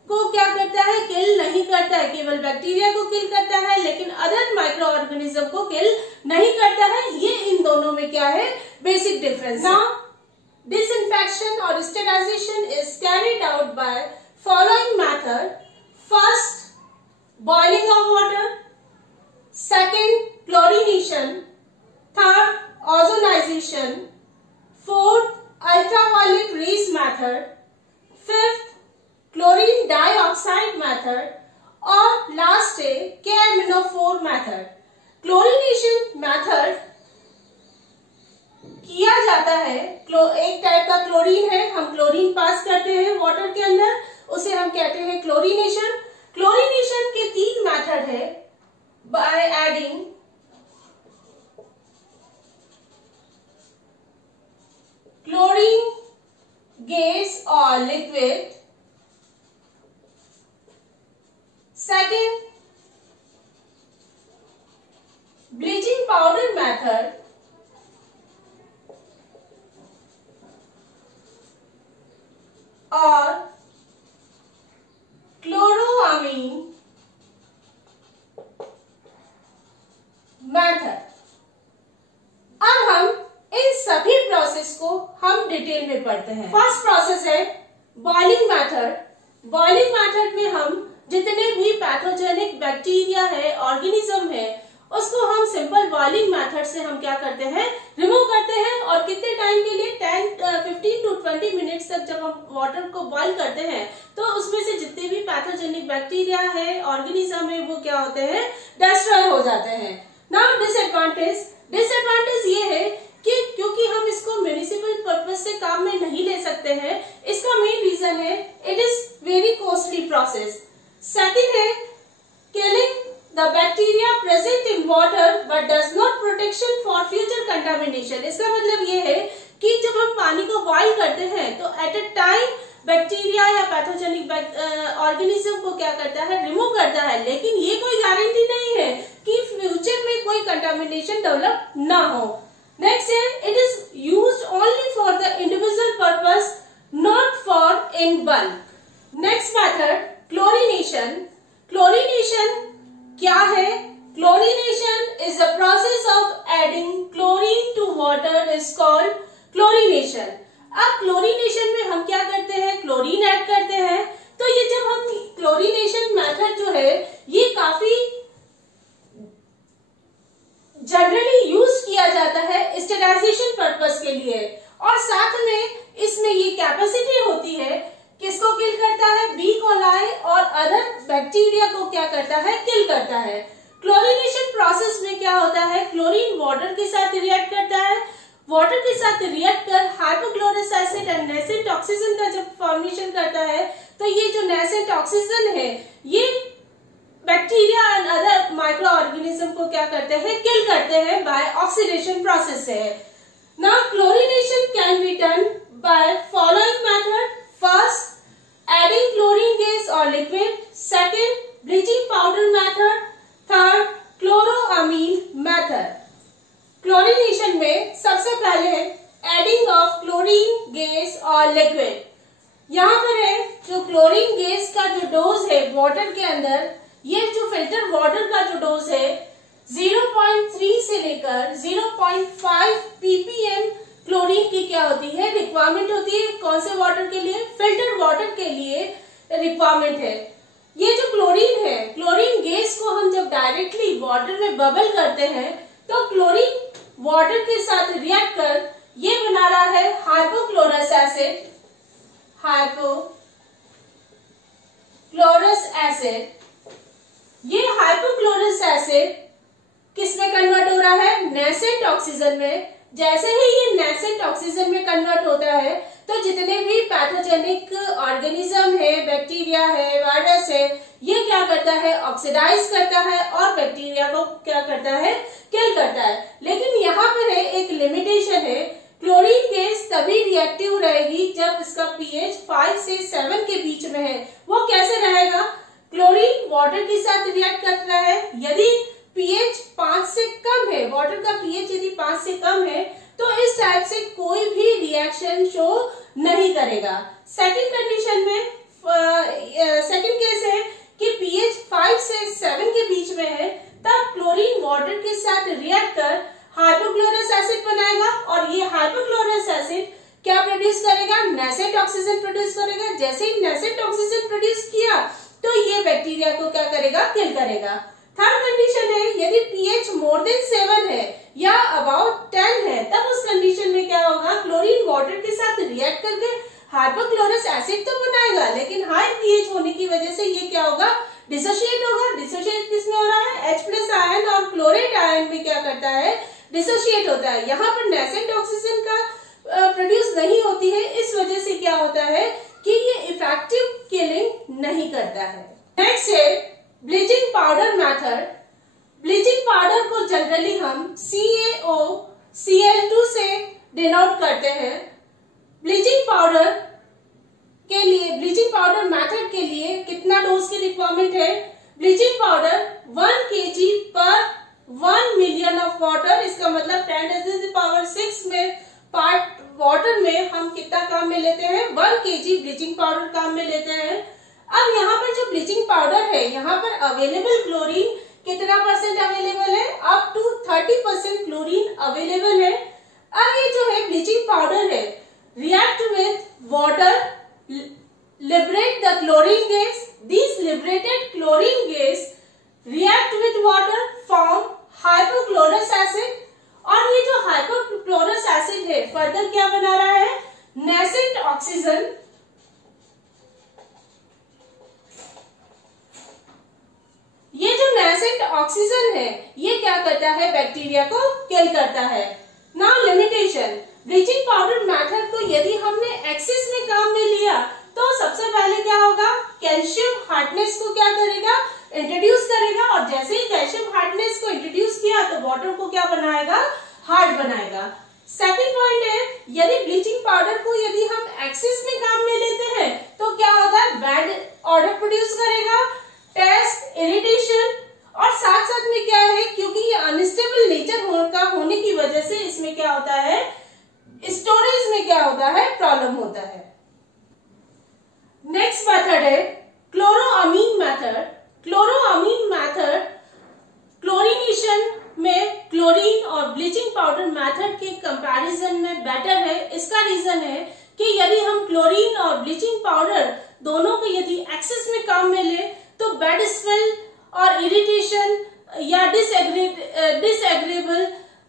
को क्या करता है, किल नहीं करता है, केवल बैक्टीरिया को किल करता है लेकिन अदर माइक्रो ऑर्गेनिज्म को किल नहीं करता है। ये इन दोनों में क्या है, बेसिक डिफरेंस। नाउ डिसइंफेक्शन और sterilisation is carried out by following method. First, boiling of water, second, chlorination chlorination, third ozonisation, fourth ultraviolet rays method, fifth chlorine dioxide method और लास्ट है KMnO4 मेथड। क्लोरीनेशन मेथड किया जाता है, एक type का chlorine है, हम chlorine पास करते हैं वाटर के अंदर, उसे हम कहते हैं क्लोरीनेशन। क्लोरीनेशन के 3 मेथड है, बाय एडिंग क्लोरीन गैस और liquid, second bleaching powder method, और क्लोरोअमीन मेथड। अब हम इन सभी प्रोसेस को हम डिटेल में पढ़ते हैं। फर्स्ट प्रोसेस है बॉइलिंग मेथड। बॉइलिंग मेथड में हम जितने भी पैथोजेनिक बैक्टीरिया है, ऑर्गेनिज्म है, उसको हम सिंपल बॉइलिंग मेथड से हम क्या करते हैं, रिमूव करते हैं। और कितने टाइम के लिए, 15 to 20 मिनट्स तक जब हम वाटर को बॉइल करते हैं तो उसमें से जितने भी पैथोजेनिक बैक्टीरिया है, ऑर्गेनिज्म है, वो क्या होते हैं, डिस्ट्रॉय हो जाते हैं। नाउ डिसएडवांटेज ये है कि क्योंकि हम इसको म्युनिसिपल पर्पस से काम में नहीं ले सकते हैं, इसका मेन रीजन है it is very costly process. Second है killing the bacteria present in water but does not protection for future contamination। इसका मतलब ये है कि जब हम पानी को बॉइल करते हैं तो एट अ टाइम बैक्टीरिया या पैथोजेनिक ऑर्गेनिज्म को क्या करता है, रिमूव करता है, लेकिन ये कोई गारंटी नहीं है कि फ्यूचर में कोई कंटामिनेशन डेवलप ना हो। नेक्स्ट है it is used only for the individual purpose, not for in bulk. Next method chlorination. Chlorination क्या है? Chlorination is the process of adding chlorine to water is called chlorination. अब chlorination में हम क्या करते हैं, क्लोरीन ऐड करते हैं। तो ये जब हम क्लोरीनेशन मेथड जो है ये काफी जनरली यूज किया जाता है स्टेरिलाइजेशन पर्पस के लिए, और साथ में इसमें ये कैपेसिटी होती है किसको किल करता है, बी कोलाई और अदर बैक्टीरिया को क्या करता है, किल करता है। क्लोरीनेशन प्रोसेस में क्या होता है, क्लोरीन वाटर के साथ रिएक्ट करता है, वाटर के साथ रिएक्ट कर hypochlorous acid and nascent oxygen का जब फॉर्मेशन करता है तो ये जो नेसेंट ऑक्सीजन है ये bacteria and other micro organism को क्या करते हैं, किल करते हैं बाय ऑक्सीडेशन प्रोसेस से। Now chlorination can be done by following method. First adding chlorine gas और liquid, second bleaching powder method, third chloramine method. Chlorination में सबसे पहले एडिंग ऑफ क्लोरीन गैस और लिक्विड। यहाँ पर है जो क्लोरीन गैस का जो डोज है वाटर के अंदर, ये जो फिल्टर वाटर का जो डोज है 0.3 से लेकर 0.5 ppm क्लोरीन की क्या होती है, रिक्वायरमेंट होती है। कौन से वाटर के लिए, फिल्टर वाटर के लिए रिक्वायरमेंट है। ये जो क्लोरीन है, क्लोरीन गैस को हम जब डायरेक्टली वाटर में बबल करते हैं तो क्लोरीन वाटर के साथ रिएक्ट कर ये बना रहा है हाइपोक्लोरस एसिड, हाइपोक्लोरस एसिड। ये हाइपोक्लोरस एसिड किसमें कन्वर्ट हो रहा है, नेसेंट ऑक्सीजन में। जैसे ही ये नेसेंट ऑक्सीजन में कन्वर्ट होता है तो जितने भी पैथोजेनिक ऑर्गेनिज्म है, बैक्टीरिया है, वायरस है, ये क्या करता है, ऑक्सीडाइज करता है और बैक्टीरिया को क्या करता है, किल करता है। लेकिन यहाँ पर है एक लिमिटेशन है, क्लोरीन गैस तभी रिएक्टिव रहेगी जब इसका पीएच 5 से 7 के बीच में है। वो कैसे रहेगा, क्लोरीन वाटर के साथ रिएक्ट कर रहा है, यदि पीएच 5 से कम है, वाटर का पीएच यदि 5 से कम है तो इस टाइप से कोई भी रिएक्शन शो नहीं करेगा। सेकंड कंडीशन में, सेकंड केस है कि पीएच 5 से 7 के बीच में है, तब क्लोरीन वाटर के साथ रिएक्ट कर हाइपोक्लोरस एसिड बनाएगा और ये हाइपोक्लोरस एसिड क्या प्रोड्यूस करेगा, नेसेंट ऑक्सीजन प्रोड्यूस करेगा। जैसे ही नेसेंट ऑक्सीजन प्रोड्यूस किया तो ये बैक्टीरिया को क्या करेगा, किल करेगा। थर्ड कंडीशन है यदि pH मोर देन 7 है या अबाउट 10 है, तब उस कंडीशन में क्या होगा, क्लोरीन वाटर के साथ रिएक्ट करके हाइपोक्लोरस एसिड तो बनाएगा, लेकिन हाई pH होने की वजह से ये क्या होगा, डिसोशिएट होगा। डिसोशिएट किसमें हो रहा है, H+ आयन और क्लोरेट आयन में क्या करता है, डिसोशिएट होता है। यहाँ पर नेसेंट ऑक्सीजन का प्रोड्यूस नहीं होती है, इस वजह से क्या होता है कि ये इफेक्टिव किलिंग नहीं करता है। नेक्स्ट है bleaching powder method. Bleaching powder को जनरली हम CaOCl2 से डिनोट करते हैं। ब्लीचिंग पाउडर के लिए, ब्लीचिंग पाउडर मेथड के लिए कितना डोज की रिक्वायरमेंट है, ब्लीचिंग पाउडर 1 kg पर 1 मिलियन ऑफ वाटर, इसका मतलब 10⁻⁶ में पार्ट वाटर में हम कितना काम में लेते हैं, 1 kg ब्लीचिंग पाउडर काम में लेते हैं। अब यहाँ पर जो ब्लीचिंग पाउडर है, यहाँ पर अवेलेबल क्लोरीन कितना परसेंट अवेलेबल है, अप टू 30% क्लोरीन अवेलेबल है। अब ये जो है ब्लीचिंग पाउडर है, react with water, liberate the chlorine gas. These liberated chlorine gas react with water, form hypochlorous acid, और ये जो hypochlorous acid है फर्दर क्या बना रहा है, nascent oxygen। ये जो nascent oxygen है ये क्या करता है, बैक्टीरिया को किल करता है। Now limitation, bleaching powder method को यदि हमने एक्सेस में काम में लिया तो सबसे पहले क्या होगा, कैल्शियम हार्डनेस को क्या करेगा, इंट्रोड्यूस करेगा, और जैसे ही कैल्शियम हार्डनेस को इंट्रोड्यूस किया तो वाटर को क्या बनाएगा, हार्ड बनाएगा। सेकंड पॉइंट है, यदि ब्लीचिंग पाउडर को यदि हम एक्सेस में काम में लेते हैं तो क्या होगा, बैड ऑर्डर प्रोड्यूस करेगा, टेस्ट, इरिटेशन, और साथ साथ में क्या है, क्योंकि ये अनस्टेबल नेचर का होने की वजह से इसमें क्या होता है, स्टोरेज में क्या होता है, प्रॉब्लम होता है। नेक्स्ट मेथड है क्लोरोअमीन मेथड। क्लोरोअमीन मेथड क्लोरीनेशन में क्लोरीन और ब्लीचिंग पाउडर मेथड के कंपैरिजन में बेटर है। इसका रीजन है कि यदि हम क्लोरीन और ब्लीचिंग पाउडर दोनों को यदि एक्सेस में काम में ले तो बैड स्मेल और इरिटेशन या डिसएग्रीएबल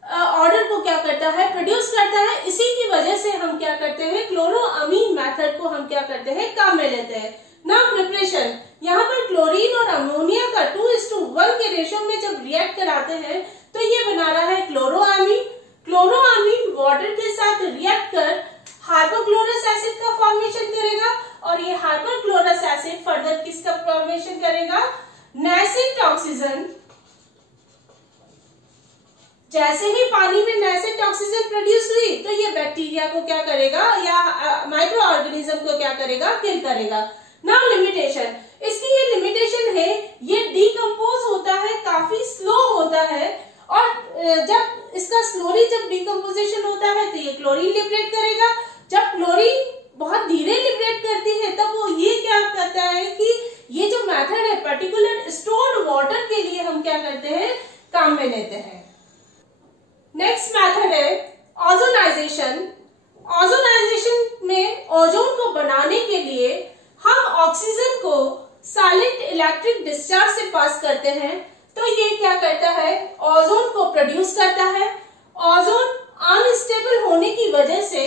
ऑर्डर को क्या करता है, प्रोड्यूस करता है। इसी की वजह से हम क्या करते हैं, क्लोरोअमीन मेथड को हम क्या करते हैं, काम में लेते हैं। नाउ प्रिपरेशन, यहाँ पर क्लोरीन और अमोनिया का 2:1 के रेशो में जब रिएक्ट कराते हैं तो ये बना रहा है क्लोरोअमीन। क्लोरोअमीन वाटर के साथ रिएक्ट कर हाइपोक्लोरस एसिड का फॉर्मेशन करेगा, और ये हाइपोक्लोरस एसिड फर्दर किसका फॉर्मेशन करेगा, नेसेंट ऑक्सीजन। जैसे ही पानी में नेसेंट ऑक्सीजन प्रोड्यूस हुई तो ये बैक्टीरिया को क्या करेगा या माइक्रो ऑर्गेनिज्म को क्या करेगा, किल करेगा। नाउ लिमिटेशन, इसकी ये लिमिटेशन है, ये डिकम्पोज होता है, काफी स्लो होता है, और जब इसका स्लोली जब डिकम्पोजिशन होता है तो ये क्लोरीन लिबरेट करेगा। जब क्लोरीन बहुत धीरे लिबरेट करती है तब वो ये क्या करता है कि ये जो मेथड है पर्टिकुलर स्टोर्ड वाटर के लिए हम क्या करते हैं, काम में लेते हैं। नेक्स्ट मेथड है ओजोनाइजेशन। ओजोनाइजेशन में ओजोन को बनाने के लिए हम ऑक्सीजन को साइलेंट इलेक्ट्रिक डिस्चार्ज से पास करते हैं, तो ये क्या करता है, ओजोन को प्रोड्यूस करता है। ओजोन अनस्टेबल होने की वजह से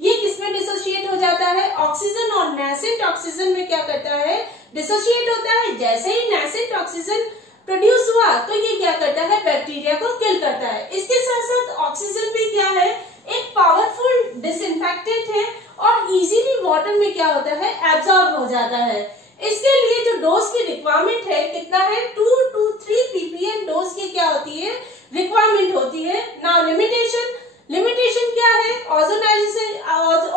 ये किसमें डिसोशिएट हो जाता है, ऑक्सीजन और नेसेंट ऑक्सीजन में क्या करता है, डिसोशिएट होता है। जैसे ही नेसेंट ऑक्सीजन प्रोड्यूस हुआ तो ये क्या करता है, बैक्टीरिया को किल करता है। इसके साथ साथ ऑक्सीजन भी क्या है, एक पावरफुल डिसइंफेक्टेंट है और इजीली वाटर में क्या होता है, एब्जॉर्ब हो जाता है। इसके लिए जो डोज की रिक्वायरमेंट है कितना है, 2 to 3 ppm डोज की क्या होती है, रिक्वायरमेंट होती है। नाउ लिमिटेशन, लिमिटेशन क्या है,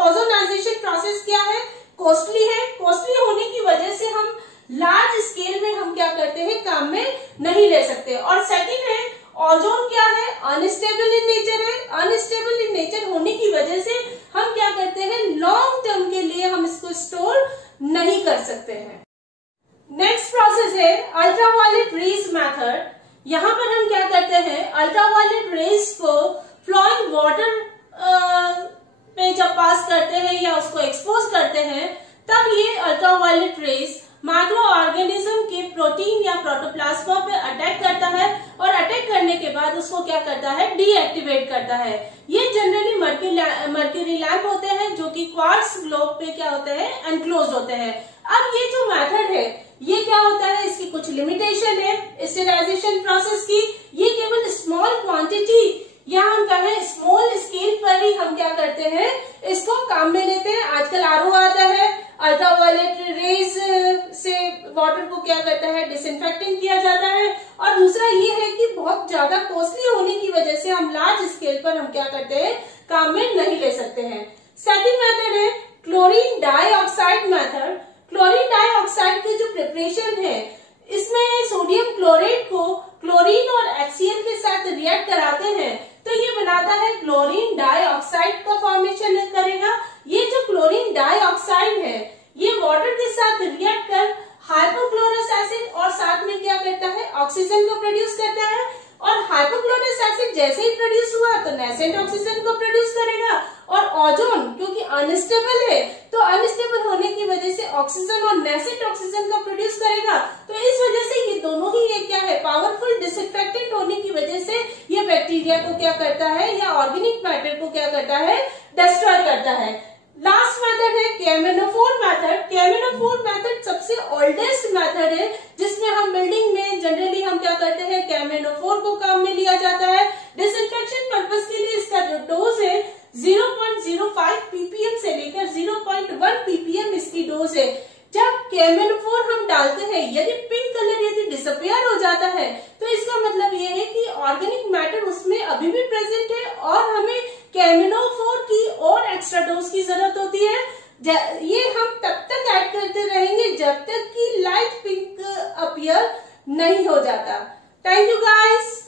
ओजोनाइजेशन प्रोसेस क्या है, कॉस्टली है। कॉस्टली होने की वजह से हम लार्ज स्केल में हम क्या करते हैं, काम में नहीं ले सकते। और सेकंड है, ओजोन क्या है, अनस्टेबल इन नेचर है। अनस्टेबल इन नेचर होने की वजह से हम क्या करते हैं, लॉन्ग टर्म के लिए हम इसको स्टोर नहीं कर सकते हैं। नेक्स्ट प्रोसेस है अल्ट्रावायलेट रेज मेथड। यहाँ पर हम क्या करते हैं, अल्ट्रावायलेट रेज को फ्लोइंग वाटर पे जब पास करते हैं या उसको एक्सपोज करते हैं तब ये अल्ट्रावायलेट रेज माइक्रो ऑर्गेनिज्म के प्रोटीन या प्रोटोप्लाज्मा पे अटैक करते उसको क्या करता है, डीएक्टिवेट करता है। ये जनरली मर्क्यूरी लैम्प होते हैं जो कि क्वार्ट्ज ग्लोब पे क्या होते हैं, एनक्लोज होते हैं। अब ये जो मेथड है ये क्या होता है, इसकी कुछ लिमिटेशन है स्टेरिलाइजेशन प्रोसेस की। ये केवल स्मॉल क्वांटिटी या हम कहें स्मॉल स्केल पर ही हम क्या करते हैं, इसको काम में लेते हैं। आजकल आरओ आता है, अल्ट्रावायलेट रेज से वाटर को क्या करता है, डिसइंफेक्टिंग किया जाता है। और दूसरा ये है कि बहुत ज्यादा कॉस्टली होने की वजह से हम लार्ज स्केल पर हम क्या करते हैं, काम में नहीं ले सकते हैं। सेकंड मेथड है chlorine dioxide method. Chlorine dioxide की जो प्रिपरेशन है, इसमें सोडियम क्लोराइड को क्लोरीन और HCl के साथ रिएक्ट कराते हैं तो ये बनाता है क्लोरीन डाइऑक्साइड का फॉर्मेशन करेगा। ये जो क्लोरीन डाइऑक्साइड है ये वाटर के साथ रिएक्ट कर हाइपोक्लोरस एसिड और साथ में क्या करता है, ऑक्सीजन को प्रोड्यूस करता है। और हाइपोक्लोरस एसिड जैसे ही प्रोड्यूस हुआ तो नेसेंट ऑक्सीजन को प्रोड्यूस करेगा। और ओजोन क्योंकि अनस्टेबल है तो अनस्टेबल होने की वजह से ऑक्सीजन और नेसेंट ऑक्सीजन को प्रोड्यूस करेगा। तो इस वजह से ये दोनों ही ये क्या है, पावरफुल डिसइंफेक्टेंट होने की वजह से ये बैक्टीरिया को क्या करता है या ऑर्गेनिक मैटर को क्या करता है, डिस्ट्रॉय करता है। लास्ट मेथड है कैमेनोफोर मेथड। कैमेनोफोर मेथड सबसे ओल्डेस्ट मेथड है जिसमें हम बिल्डिंग में जनरली हम क्या करते हैं, कैमेनोफोर को काम में लिया जाता है। डिसइंफेक्शन पर्पस के लिए इसका जो डोज है 0.05 ppm से लेकर 0.1 ppm इसकी डोज है। जब कैमेनोफोर हम डालते हैं, यदि पिंक कलर यदि डिसअपियर हो जाता है तो इसका मतलब ये है कि ऑर्गेनिक मैटर उसमें अभी भी प्रेजेंट है और हमें कैमेनोफोर की और एक्स्ट्रा डोज की जरूरत होती है। ये हम तब तक ऐड करते रहेंगे जब तक कि लाइट पिंक अपीयर नहीं हो जाता। Thank you guys.